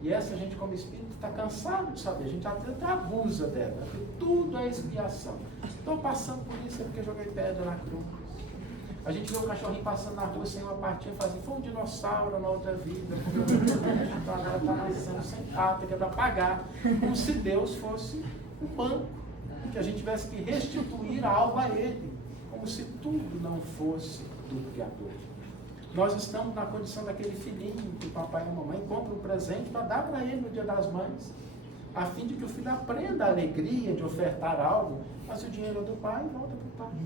e essa a gente como espírito está cansado de saber, a gente até abusa dela, porque tudo é expiação. Estou passando por isso é porque joguei pedra na cruz. A gente vê o cachorrinho passando na rua sem uma patinha e fala assim, foi um dinossauro na outra vida, agora está nascendo sem pata, que é para pagar, como se Deus fosse um banco, que a gente tivesse que restituir algo a Ele, como se tudo não fosse do Criador. Nós estamos na condição daquele filhinho que o papai e a mamãe compram um presente para dar para ele no Dia das Mães, a fim de que o filho aprenda a alegria de ofertar algo, mas o dinheiro é do pai e volta para o pai.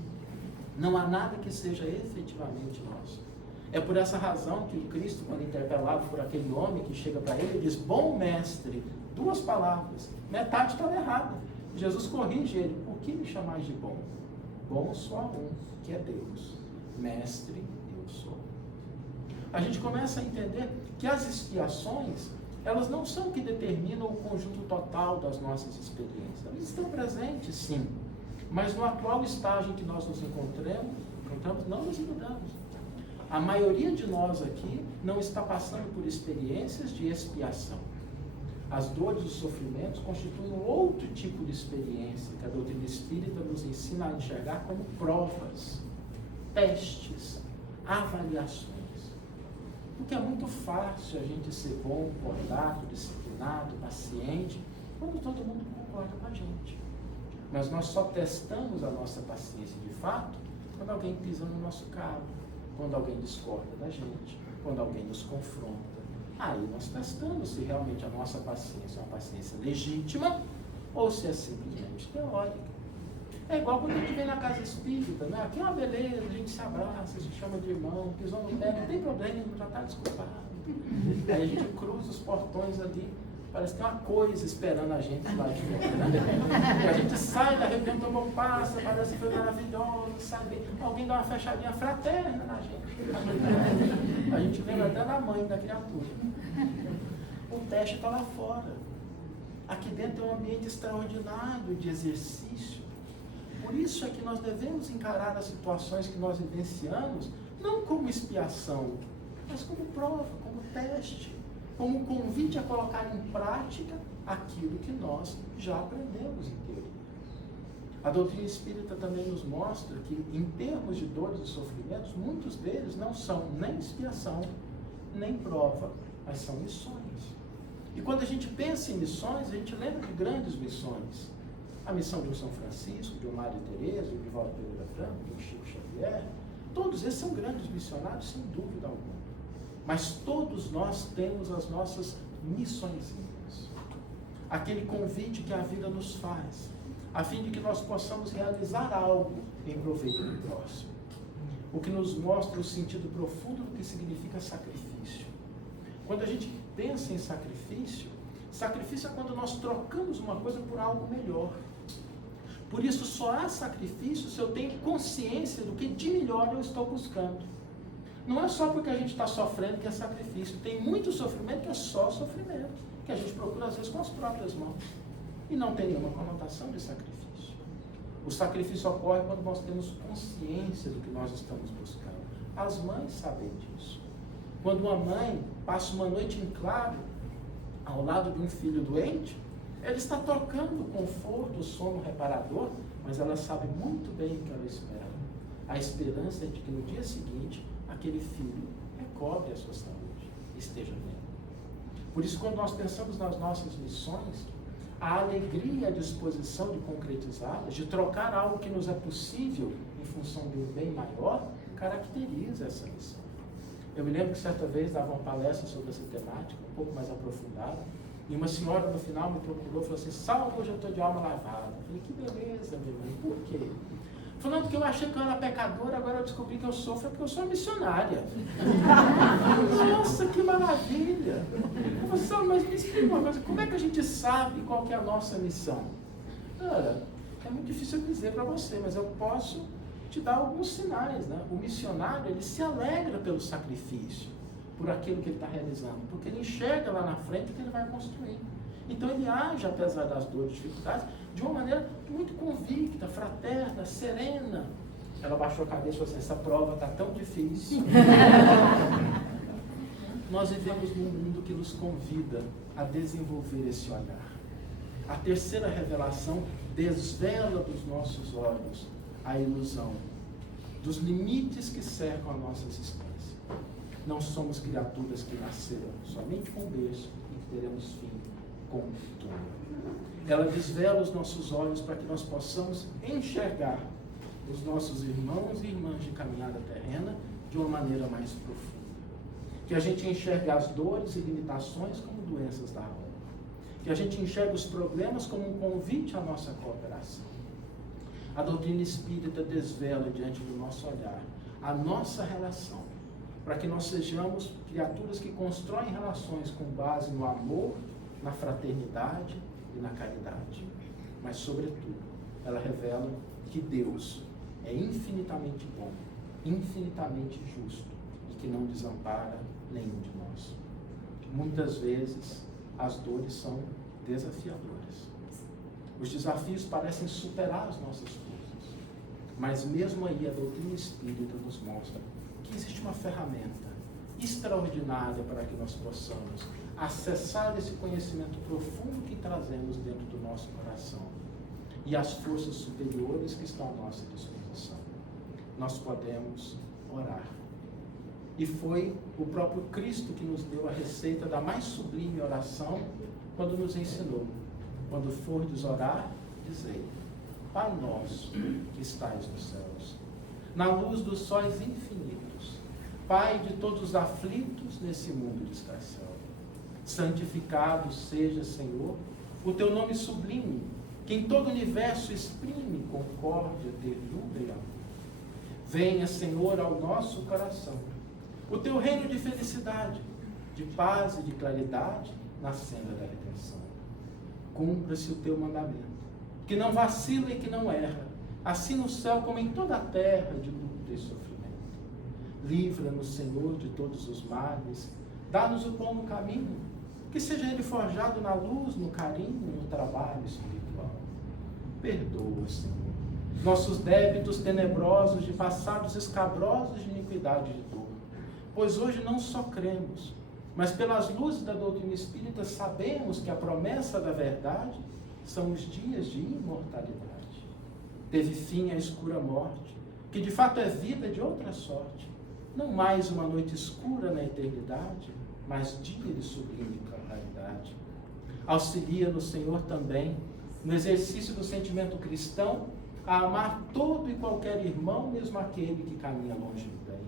Não há nada que seja efetivamente nosso. É por essa razão que o Cristo, quando interpelado por aquele homem que chega para ele, diz, bom mestre, 2 palavras, metade estava errada. Jesus corrige ele, por que me chamais de bom? Bom só há um, que é Deus. Mestre, eu sou. A gente começa a entender que as expiações, elas não são o que determinam o conjunto total das nossas experiências. Elas estão presentes, sim. Mas no atual estágio em que nós nos encontramos, não nos mudamos. A maioria de nós aqui não está passando por experiências de expiação. As dores e os sofrimentos constituem um outro tipo de experiência que a doutrina espírita nos ensina a enxergar como provas, testes, avaliações. Porque é muito fácil a gente ser bom, cordato, disciplinado, paciente, quando todo mundo concorda com a gente. Mas nós só testamos a nossa paciência de fato quando alguém pisa no nosso calo, quando alguém discorda da gente, quando alguém nos confronta. Aí nós testamos se realmente a nossa paciência é uma paciência legítima ou se é simplesmente teórica. É igual quando a gente vem na casa espírita, né? Aqui é uma beleza, a gente se abraça, se chama de irmão, pisou no pé, não tem problema, já está desculpado. Aí a gente cruza os portões ali, parece que tem uma coisa esperando a gente lá de fora, né? E a gente sai da reunião, toma um passo, parece que foi maravilhoso, sabe? Alguém dá uma fechadinha fraterna na gente. A gente lembra até da mãe da criatura. O teste está lá fora. Aqui dentro é um ambiente extraordinário de exercício. Por isso é que nós devemos encarar as situações que nós vivenciamos, não como expiação, mas como prova, como teste, como um convite a colocar em prática aquilo que nós já aprendemos em teoria. A doutrina espírita também nos mostra que, em termos de dores e sofrimentos, muitos deles não são nem expiação, nem prova, mas são missões. E quando a gente pensa em missões, a gente lembra de grandes missões. A missão de um São Francisco, de um Mário Teresa, de Divaldo Pereira Franco, de um Chico Xavier, todos esses são grandes missionários, sem dúvida alguma. Mas todos nós temos as nossas missõezinhas. Aquele convite que a vida nos faz, a fim de que nós possamos realizar algo em proveito do próximo. O que nos mostra o sentido profundo do que significa sacrifício. Quando a gente pensa em sacrifício, sacrifício é quando nós trocamos uma coisa por algo melhor. Por isso só há sacrifício se eu tenho consciência do que de melhor eu estou buscando. Não é só porque a gente está sofrendo que é sacrifício. Tem muito sofrimento que é só sofrimento, que a gente procura às vezes com as próprias mãos. E não tem nenhuma conotação de sacrifício. O sacrifício ocorre quando nós temos consciência do que nós estamos buscando. As mães sabem disso. Quando uma mãe passa uma noite em claro ao lado de um filho doente, ela está trocando o conforto, o sono reparador, mas ela sabe muito bem o que ela espera. A esperança é de que no dia seguinte, aquele filho recobre a sua saúde, esteja bem. Por isso, quando nós pensamos nas nossas missões, a alegria e a disposição de concretizá-las, de trocar algo que nos é possível em função de um bem maior, caracteriza essa missão. Eu me lembro que certa vez dava uma palestra sobre essa temática, um pouco mais aprofundada, e uma senhora no final me procurou e falou assim, salve, hoje eu estou de alma lavada. Eu falei, que beleza, meu irmão, por quê? Falando que eu achei que eu era pecadora, agora eu descobri que eu sofro porque eu sou missionária. Nossa, que maravilha! Eu falei, mas me explica uma coisa, como é que a gente sabe qual que é a nossa missão? Olha, é muito difícil eu dizer para você, mas eu posso te dar alguns sinais, né? O missionário, ele se alegra pelo sacrifício, por aquilo que ele está realizando, porque ele enxerga lá na frente o que ele vai construir. Então ele age, apesar das dores e dificuldades, de uma maneira muito convicta, fraterna, serena. Ela baixou a cabeça e falou assim, essa prova está tão difícil. Nós vivemos num mundo que nos convida a desenvolver esse olhar. A terceira revelação desvela dos nossos olhos a ilusão dos limites que cercam a nossa existência. Não somos criaturas que nasceram somente com berço e que teremos fim com túmulo. Ela desvela os nossos olhos para que nós possamos enxergar os nossos irmãos e irmãs de caminhada terrena de uma maneira mais profunda. Que a gente enxergue as dores e limitações como doenças da alma. Que a gente enxergue os problemas como um convite à nossa cooperação. A doutrina espírita desvela diante do nosso olhar a nossa relação, para que nós sejamos criaturas que constroem relações com base no amor, na fraternidade e na caridade. Mas, sobretudo, ela revela que Deus é infinitamente bom, infinitamente justo e que não desampara nenhum de nós. Muitas vezes, as dores são desafiadoras. Os desafios parecem superar as nossas forças. Mas mesmo aí, a doutrina espírita nos mostra que existe uma ferramenta extraordinária para que nós possamos acessar esse conhecimento profundo que trazemos dentro do nosso coração e as forças superiores que estão à nossa disposição. Nós podemos orar. E foi o próprio Cristo que nos deu a receita da mais sublime oração quando nos ensinou: quando fordes orar, dizei: Pai nosso que estais nos céus, na luz dos sóis infinitos, Pai de todos os aflitos nesse mundo de escarcel, santificado seja, Senhor, o teu nome sublime, que em todo o universo exprime concórdia, ternura e amor. Venha, Senhor, ao nosso coração o teu reino de felicidade, de paz e de claridade na senda da redenção. Cumpra-se o teu mandamento, que não vacila e que não erra, assim no céu como em toda a terra, de luta e sofrimento. Livra-nos, Senhor, de todos os males, dá-nos o pão no caminho, que seja ele forjado na luz, no carinho, no trabalho espiritual. Perdoa, Senhor, nossos débitos tenebrosos de passados escabrosos de iniquidade e de dor, pois hoje não só cremos, mas pelas luzes da doutrina espírita sabemos que a promessa da verdade são os dias de imortalidade. Teve fim a escura morte, que de fato é vida de outra sorte, não mais uma noite escura na eternidade, mas dia de sublime claridade. Auxilia-nos, Senhor, também, no exercício do sentimento cristão, a amar todo e qualquer irmão, mesmo aquele que caminha longe do bem.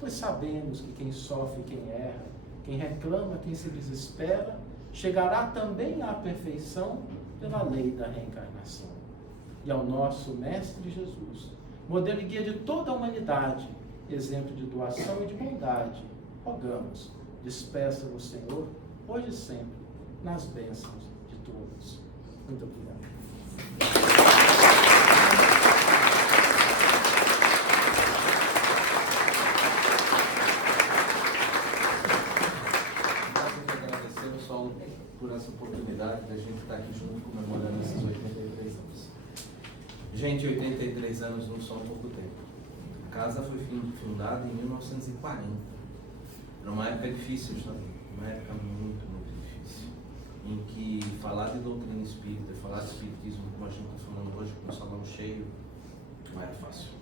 Pois sabemos que quem sofre, quem erra, quem reclama, quem se desespera, chegará também à perfeição pela lei da reencarnação. E ao nosso Mestre Jesus, modelo e guia de toda a humanidade, exemplo de doação e de bondade, rogamos, despeça-nos, Senhor, hoje e sempre, nas bênçãos de todos. Muito obrigado. Por essa oportunidade da gente estar aqui junto comemorando esses 83 anos. Gente, 83 anos não são pouco tempo. A casa foi fundada em 1940. Era uma época difícil também, uma época muito, muito difícil, em que falar de doutrina espírita, falar de espiritismo, como a gente está falando hoje, com o salão cheio, não era fácil.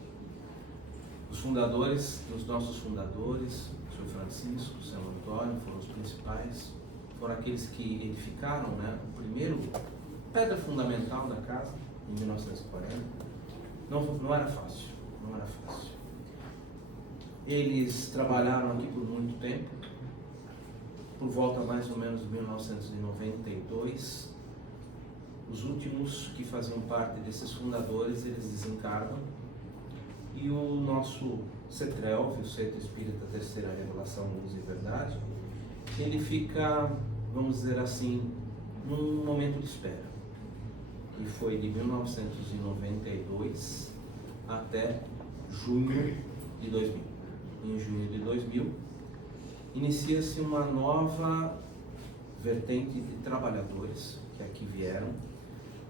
Os fundadores, os nossos fundadores, o Sr. Francisco, o São Antônio, foram os principais. Foram aqueles que edificaram, o primeiro pedra fundamental da casa, em 1940. Não era fácil, não era fácil. Eles trabalharam aqui por muito tempo, por volta mais ou menos de 1992. Os últimos que faziam parte desses fundadores, eles desencarnam. E o nosso CETRELV, o Centro Espírita Terceira Revelação, Luz e Verdade, ele fica, vamos dizer assim, num momento de espera. E foi de 1992 até junho de 2000. Em junho de 2000, inicia-se uma nova vertente de trabalhadores que aqui vieram,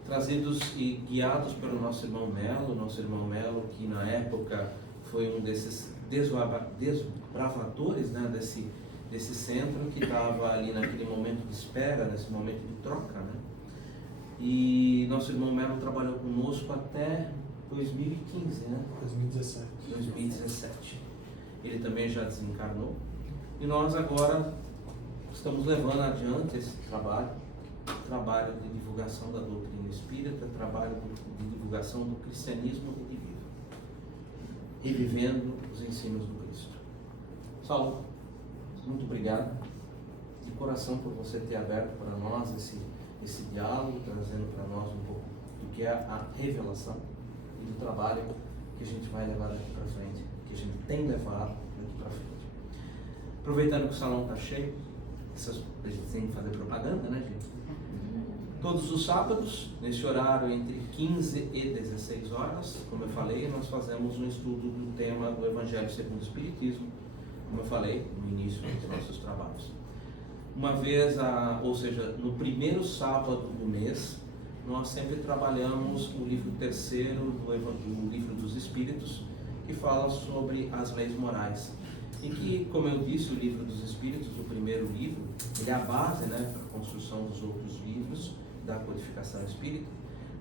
trazidos e guiados pelo nosso irmão Melo, que na época foi um desses desbravadores, desse centro, que estava ali naquele momento de espera, nesse momento de troca, E nosso irmão Melo trabalhou conosco até 2015, né? 2017. Ele também já desencarnou. E nós agora estamos levando adiante esse trabalho de divulgação da doutrina espírita, trabalho de divulgação do cristianismo redivivo, revivendo os ensinos do Cristo. Saulo, muito obrigado de coração por você ter aberto para nós esse diálogo, trazendo para nós um pouco do que é a revelação e do trabalho que a gente vai levar daqui para frente, que a gente tem levado daqui para frente. Aproveitando que o salão está cheio, a gente tem que fazer propaganda, né, gente? Todos os sábados, nesse horário entre 15 e 16 horas, como eu falei, nós fazemos um estudo do tema do Evangelho segundo o Espiritismo, como eu falei no início dos nossos trabalhos. Uma vez, ou seja, no primeiro sábado do mês, nós sempre trabalhamos o livro terceiro do Livro dos Espíritos, que fala sobre as leis morais. E que, como eu disse, o Livro dos Espíritos, o primeiro livro, ele é a base, né, para a construção dos outros livros da codificação espírita.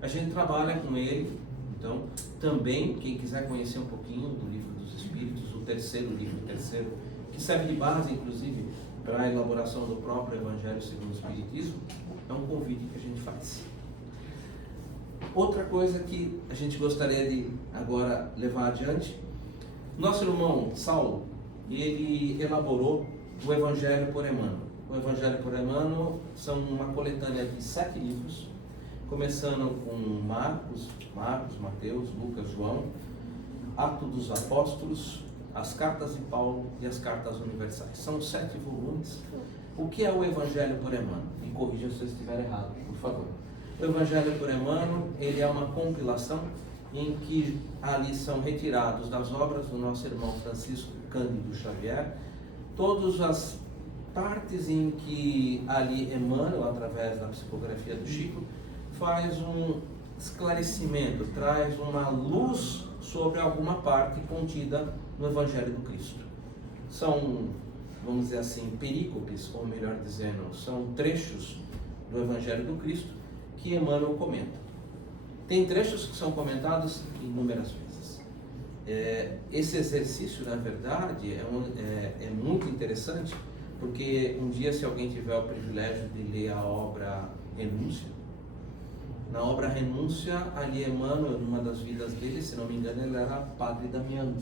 A gente trabalha com ele, então, também, quem quiser conhecer um pouquinho do Livro dos Espíritos, o livro terceiro, que serve de base, inclusive, para a elaboração do próprio Evangelho segundo o Espiritismo, é um convite que a gente faz. Outra coisa que a gente gostaria de agora levar adiante, nosso irmão Saulo, ele elaborou o Evangelho por Emmanuel. O Evangelho por Emmanuel são uma coletânea de 7 livros, começando com Marcos, Mateus, Lucas, João, Atos dos Apóstolos, as Cartas de Paulo e as Cartas Universais. São 7 volumes. O que é o Evangelho por Emmanuel? Me corrija se eu estiver errado, por favor. O Evangelho por Emmanuel, ele é uma compilação em que ali são retirados das obras do nosso irmão Francisco Cândido Xavier todas as partes em que ali Emmanuel, através da psicografia do Chico, faz um esclarecimento, traz uma luz sobre alguma parte contida no Evangelho do Cristo. São, vamos dizer assim, perícopes, ou melhor dizendo, são trechos do Evangelho do Cristo que Emmanuel comenta. Tem trechos que são comentados inúmeras vezes. Esse exercício, na verdade, é muito interessante, porque um dia, se alguém tiver o privilégio de ler a obra Renúncia, na obra Renúncia, ali Emmanuel, numa das vidas dele, se não me engano, ele era Padre Damiano.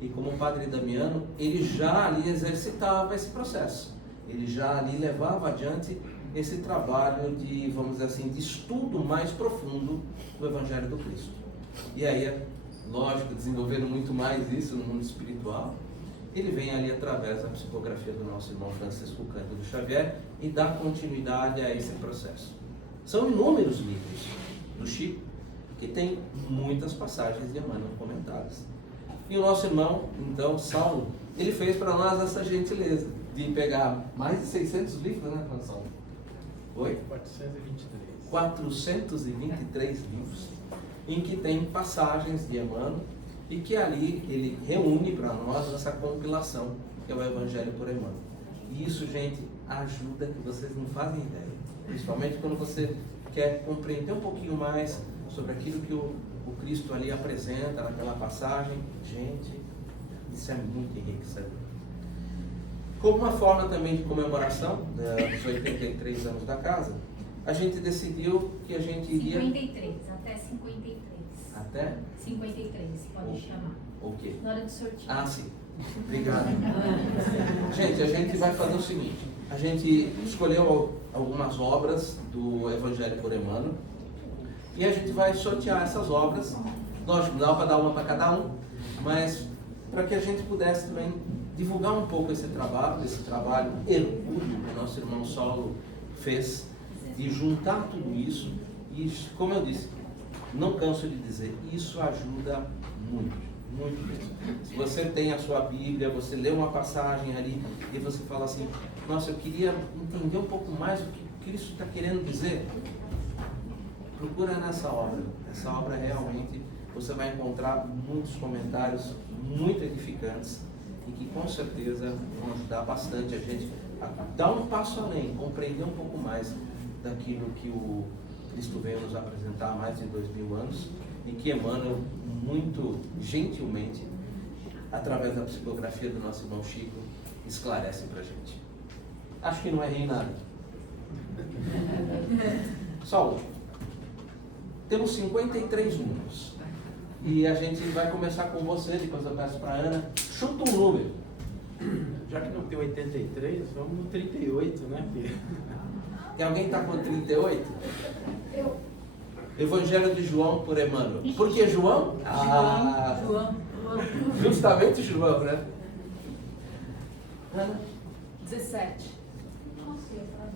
E como Padre Damiano, ele já ali exercitava esse processo. Ele já ali levava adiante esse trabalho de, vamos dizer assim, de estudo mais profundo do Evangelho do Cristo. E aí, lógico, desenvolvendo muito mais isso no mundo espiritual, ele vem ali através da psicografia do nosso irmão Francisco Cândido Xavier e dá continuidade a esse processo. São inúmeros livros do Chico que tem muitas passagens de Emmanuel comentadas. E o nosso irmão, então, Saulo, ele fez para nós essa gentileza de pegar mais de 600 livros, né, Saulo? Oi? 423 livros, em que tem passagens de Emmanuel e que ali ele reúne para nós essa compilação, que é o Evangelho por Emmanuel. E isso, gente, ajuda que vocês não fazem ideia. Principalmente quando você quer compreender um pouquinho mais sobre aquilo que o Cristo ali apresenta naquela passagem. Gente, isso é muito enriquecedor. Como uma forma também de comemoração dos 83 anos da casa, a gente decidiu que a gente iria... 53, até 53. Até? 53, pode chamar. O quê? Na hora de sorteio. Ah, sim. Obrigado. Gente, a gente vai fazer o seguinte. A gente escolheu algumas obras do Evangelho por Emmanuel e a gente vai sortear essas obras. Lógico, não dá para dar uma para cada um, mas para que a gente pudesse também divulgar um pouco esse trabalho hercúleo que o nosso irmão Saulo fez, de juntar tudo isso. E, como eu disse, não canso de dizer, isso ajuda muito, muito mesmo. Se você tem a sua Bíblia, você lê uma passagem ali e você fala assim, nossa, eu queria entender um pouco mais o que Cristo está querendo dizer, procura nessa obra. Essa obra realmente você vai encontrar muitos comentários muito edificantes e que com certeza vão ajudar bastante a gente a dar um passo além, compreender um pouco mais daquilo que o Cristo veio nos apresentar há mais de 2000 anos e que Emmanuel, muito gentilmente, através da psicografia do nosso irmão Chico, esclarece para a gente. Acho que não errei nada. Saulo, temos 53 números. E a gente vai começar com você, depois eu peço para a Ana. Chuta um número. Já que não tem 83, vamos no 38, né, Pedro? E alguém está com 38? Evangelho de João por Emmanuel. Por que João? João. Justamente João, né? Ana? 17.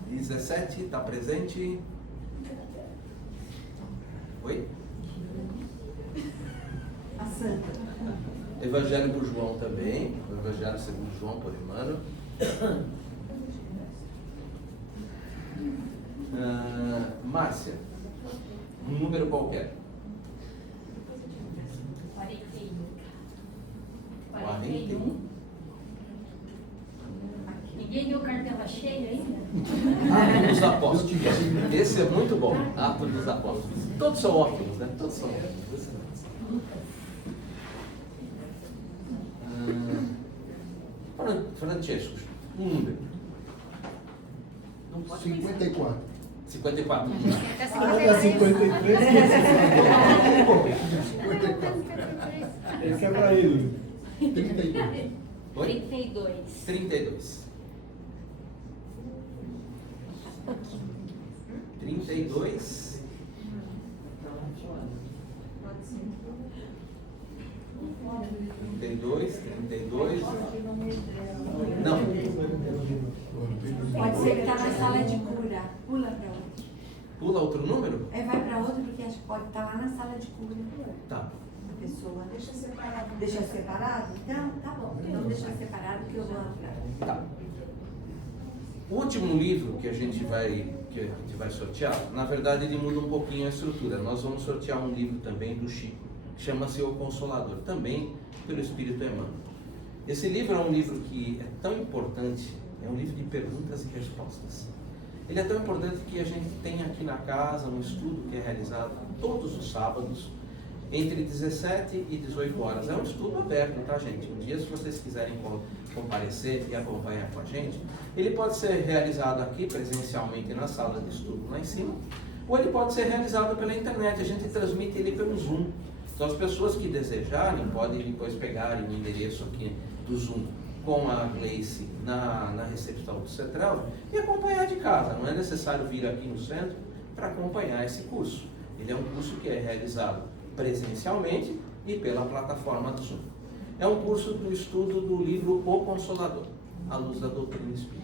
17, está presente? Oi? A Santa. Evangelho por João também. O Evangelho segundo João por Emmanuel. Márcia, um número qualquer. 41. Ninguém viu cartela cheia ainda? Atos dos Apóstolos. Esse é muito bom. Atos dos Apóstolos. Todos são ótimos, né? Todos são ótimos. Francesco, um número. 54. 54. Até 53. Esse é para ele. 32. Oi? 32. 32. 32. 32. Não. Pode ser que está na sala de cura. Pula para outro. Pula outro número? Vai para outro porque acho que pode estar lá na sala de cura. Tá. A pessoa deixa separado. Deixa separado? Então, tá bom. Então deixa separado que eu vou atrás. Tá. O último livro que a gente vai sortear, na verdade ele muda um pouquinho a estrutura. Nós vamos sortear um livro também do Chico, chama-se O Consolador, também pelo Espírito Emmanuel. Esse livro é um livro que é tão importante, é um livro de perguntas e respostas. Ele é tão importante que a gente tem aqui na casa um estudo que é realizado todos os sábados, entre 17 e 18 horas. É um estudo aberto, tá, gente? Um dia, se vocês quiserem comparecer e acompanhar com a gente, ele pode ser realizado aqui presencialmente na sala de estudo lá em cima, ou ele pode ser realizado pela internet. A gente transmite ele pelo Zoom. Então, as pessoas que desejarem podem depois pegarem o endereço aqui do Zoom com a Gleice na recepção do Central e acompanhar de casa. Não é necessário vir aqui no centro para acompanhar esse curso. Ele é um curso que é realizado presencialmente e pela plataforma do Zoom. É um curso do estudo do livro O Consolador, à luz da doutrina espírita.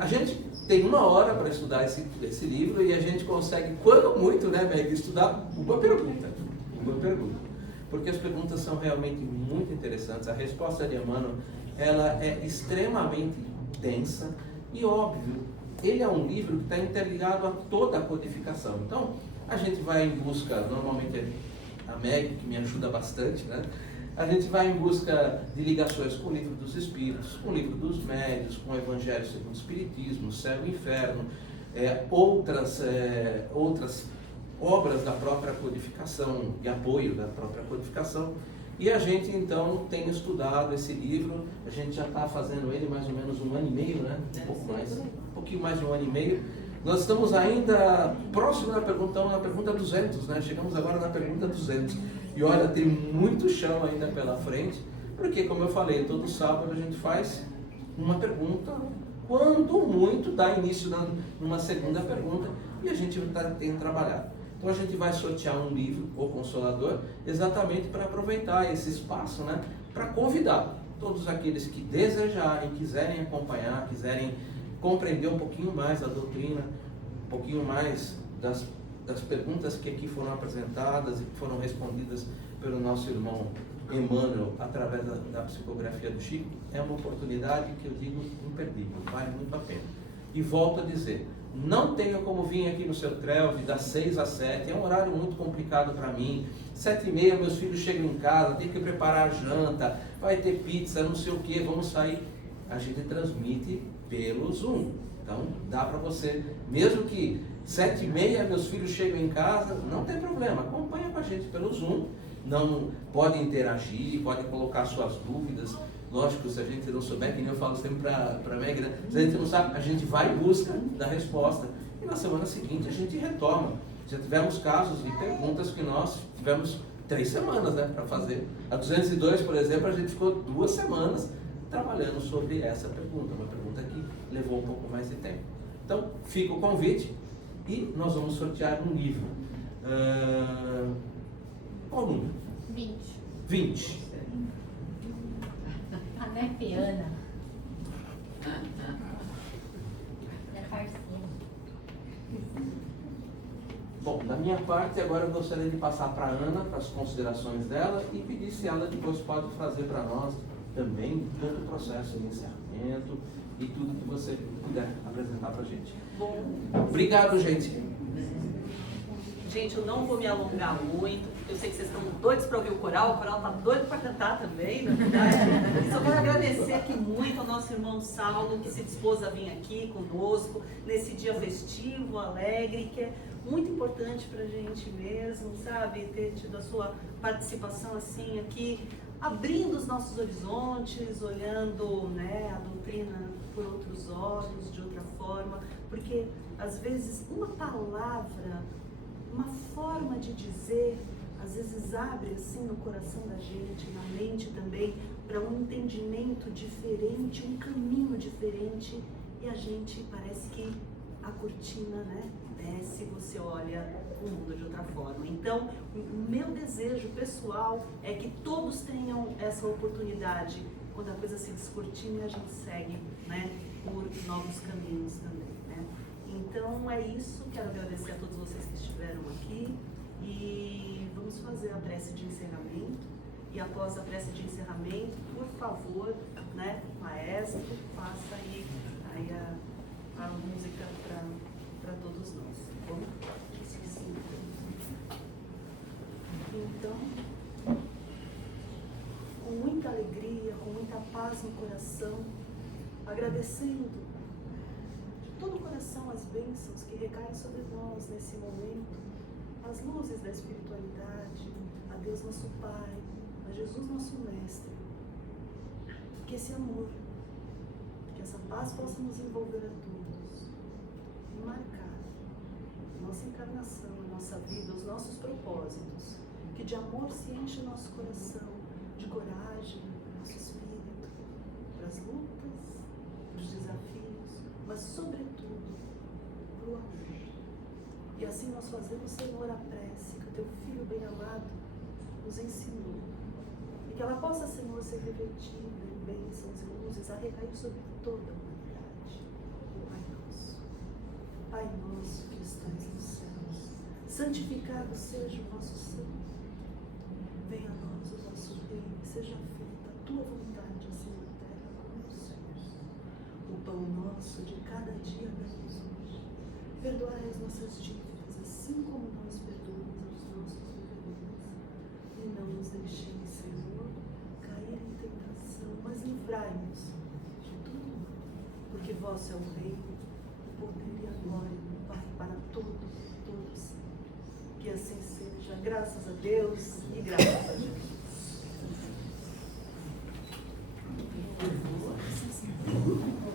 A gente tem 1 hora para estudar esse livro e a gente consegue, quando muito, né, Meg, estudar uma pergunta. Porque as perguntas são realmente muito interessantes. A resposta de Emmanuel, ela é extremamente densa e, óbvio, ele é um livro que está interligado a toda a codificação. Então, a gente vai em busca, normalmente é a Meg que me ajuda bastante, né? A gente vai em busca de ligações com o Livro dos Espíritos, com o Livro dos Médiuns, com o Evangelho segundo o Espiritismo, Céu e Inferno, outras obras da própria codificação, de apoio da própria codificação. E a gente, então, tem estudado esse livro. A gente já está fazendo ele mais ou menos 1 ano e meio, né? Um pouquinho mais de 1 ano e meio. Nós estamos ainda próximo da pergunta 200, né? Chegamos agora na pergunta 200. E olha, tem muito chão ainda pela frente, porque, como eu falei, todo sábado a gente faz uma pergunta, quando muito dá início numa segunda pergunta, e a gente tem trabalhado. Então a gente vai sortear um livro, O Consolador, exatamente para aproveitar esse espaço, né? Para convidar todos aqueles que desejarem, quiserem acompanhar, quiserem compreender um pouquinho mais da doutrina, um pouquinho mais das perguntas que aqui foram apresentadas e que foram respondidas pelo nosso irmão Emmanuel através da psicografia do Chico. É uma oportunidade que eu digo imperdível, vale muito a pena. E volto a dizer, não tenho como vir aqui no seu TREV das 6 às 7, é um horário muito complicado para mim. 7h30 meus filhos chegam em casa, tem que preparar janta, vai ter pizza, não sei o que, vamos sair. A gente transmite pelo Zoom. Então dá para você, mesmo que 7h30 meus filhos chegam em casa, não tem problema, acompanha com a gente pelo Zoom, não podem interagir, podem colocar suas dúvidas. Lógico, se a gente não souber, que nem eu falo sempre para a minha igreja, se a gente não sabe, a gente vai em busca da resposta. E na semana seguinte a gente retoma. Já tivemos casos de perguntas que nós tivemos 3 semanas, né, para fazer. A 202, por exemplo, a gente ficou 2 semanas trabalhando sobre essa pergunta, uma pergunta que levou um pouco mais de tempo. Então, fica o convite e nós vamos sortear um livro. Qual número? 20. 20. A Nefiana. Minha parceira. Bom, da minha parte, agora eu gostaria de passar para a Ana, para as considerações dela, e pedir se ela depois pode fazer para nós também todo o processo de encerramento e tudo que você puder apresentar para a gente. Bom, Obrigado, gente. gente, eu não vou me alongar muito. Eu sei que vocês estão doidos para ouvir o coral está doido para cantar também, na verdade. Só quero agradecer aqui muito ao nosso irmão Saulo, que se dispôs a vir aqui conosco, nesse dia festivo, alegre, que é muito importante para a gente mesmo, sabe? Ter tido a sua participação assim aqui, abrindo os nossos horizontes, olhando, né, a doutrina por outros olhos, de outra forma, porque às vezes uma palavra, uma forma de dizer, às vezes abre assim no coração da gente, na mente também, para um entendimento diferente, um caminho diferente, e a gente parece que a cortina, né, desce, você olha o mundo de outra forma. Então, o meu desejo pessoal é que todos tenham essa oportunidade, quando a coisa se descortina, a gente segue, né, por novos caminhos também, né. Então é isso, quero agradecer a todos vocês que estiveram aqui e vamos fazer a prece de encerramento. E após a prece de encerramento, por favor, né, maestro, faça aí a música para todos nós. Bom, então, com muita alegria, com muita paz no coração, agradecendo de todo o coração as bênçãos que recaem sobre nós nesse momento, as luzes da espiritualidade, a Deus nosso Pai, a Jesus nosso Mestre, que esse amor, que essa paz possa nos envolver a todos e marcar a nossa encarnação, a nossa vida, os nossos propósitos, que de amor se enche o nosso coração, de coragem, nosso espírito, para as lutas, para os desafios, mas sobretudo para o amor. E assim nós fazemos, Senhor, a prece que o Teu Filho bem-amado nos ensinou. E que ela possa, Senhor, ser revertida em bênçãos e luzes a recair sobre toda a humanidade. Pai nosso que estás nos céus, santificado seja o vosso sangue. Venha a nós o vosso reino, seja feita a tua vontade, assim na terra como nos céus. O pão nosso de cada dia dá-nos hoje. Perdoai as nossas dívidas, assim como nós perdoamos aos nossos devedores. E não nos deixeis, Senhor, cair em tentação, mas livrai-nos de tudo, porque vosso é o reino, o poder e a glória, Pai, para todos sempre. Que assim seja, graças a Deus e graças a Jesus. Desculpa.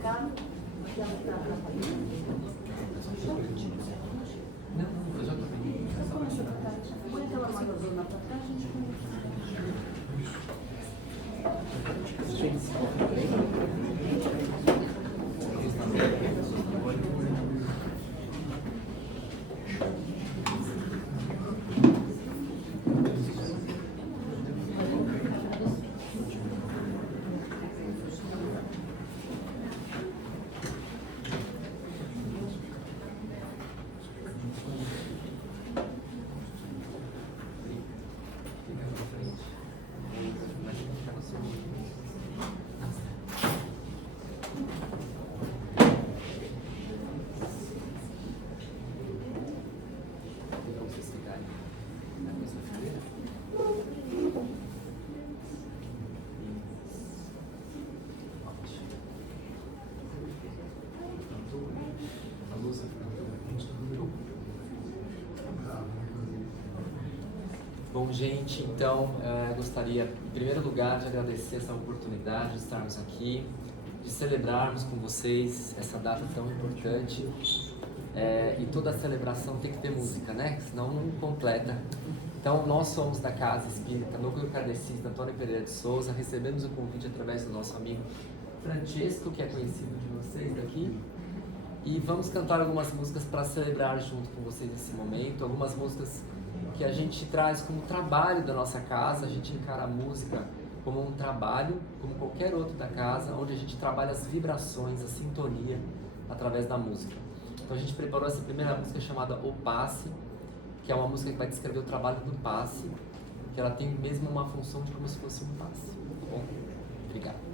cá. Não, eu já tô bem. Põe aquela maionese pra cá, a gente Bom, gente, então, gostaria, em primeiro lugar, de agradecer essa oportunidade de estarmos aqui, de celebrarmos com vocês essa data tão importante. E toda celebração tem que ter música, né? Senão não completa. Então, nós somos da Casa Espírita Núcleo Kardecista Antônio Pereira de Souza, recebemos o convite através do nosso amigo Francesco, que é conhecido de vocês aqui, e vamos cantar algumas músicas para celebrar junto com vocês esse momento, algumas músicas que a gente traz como trabalho da nossa casa. A gente encara a música como um trabalho, como qualquer outro da casa, onde a gente trabalha as vibrações, a sintonia através da música. Então a gente preparou essa primeira música chamada O Passe, que é uma música que vai descrever o trabalho do passe, que ela tem mesmo uma função de como se fosse um passe. Tá bom? Obrigado.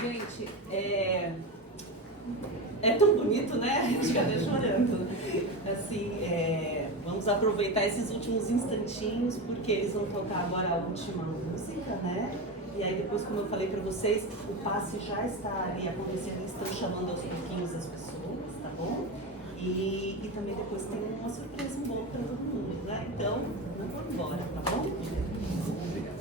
Gente, é tão bonito, né? A gente fica até chorando. Assim, vamos aproveitar esses últimos instantinhos, porque eles vão tocar agora a última música, né? E aí depois, como eu falei para vocês, o passe já está ali acontecendo, eles estão chamando aos pouquinhos as pessoas, tá bom? E também depois tem uma surpresa boa para todo mundo, né? Então, vamos embora, tá bom? Obrigado.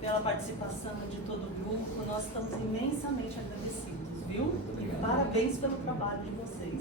Pela participação de todo o grupo, nós estamos imensamente agradecidos, viu? E parabéns pelo trabalho de vocês.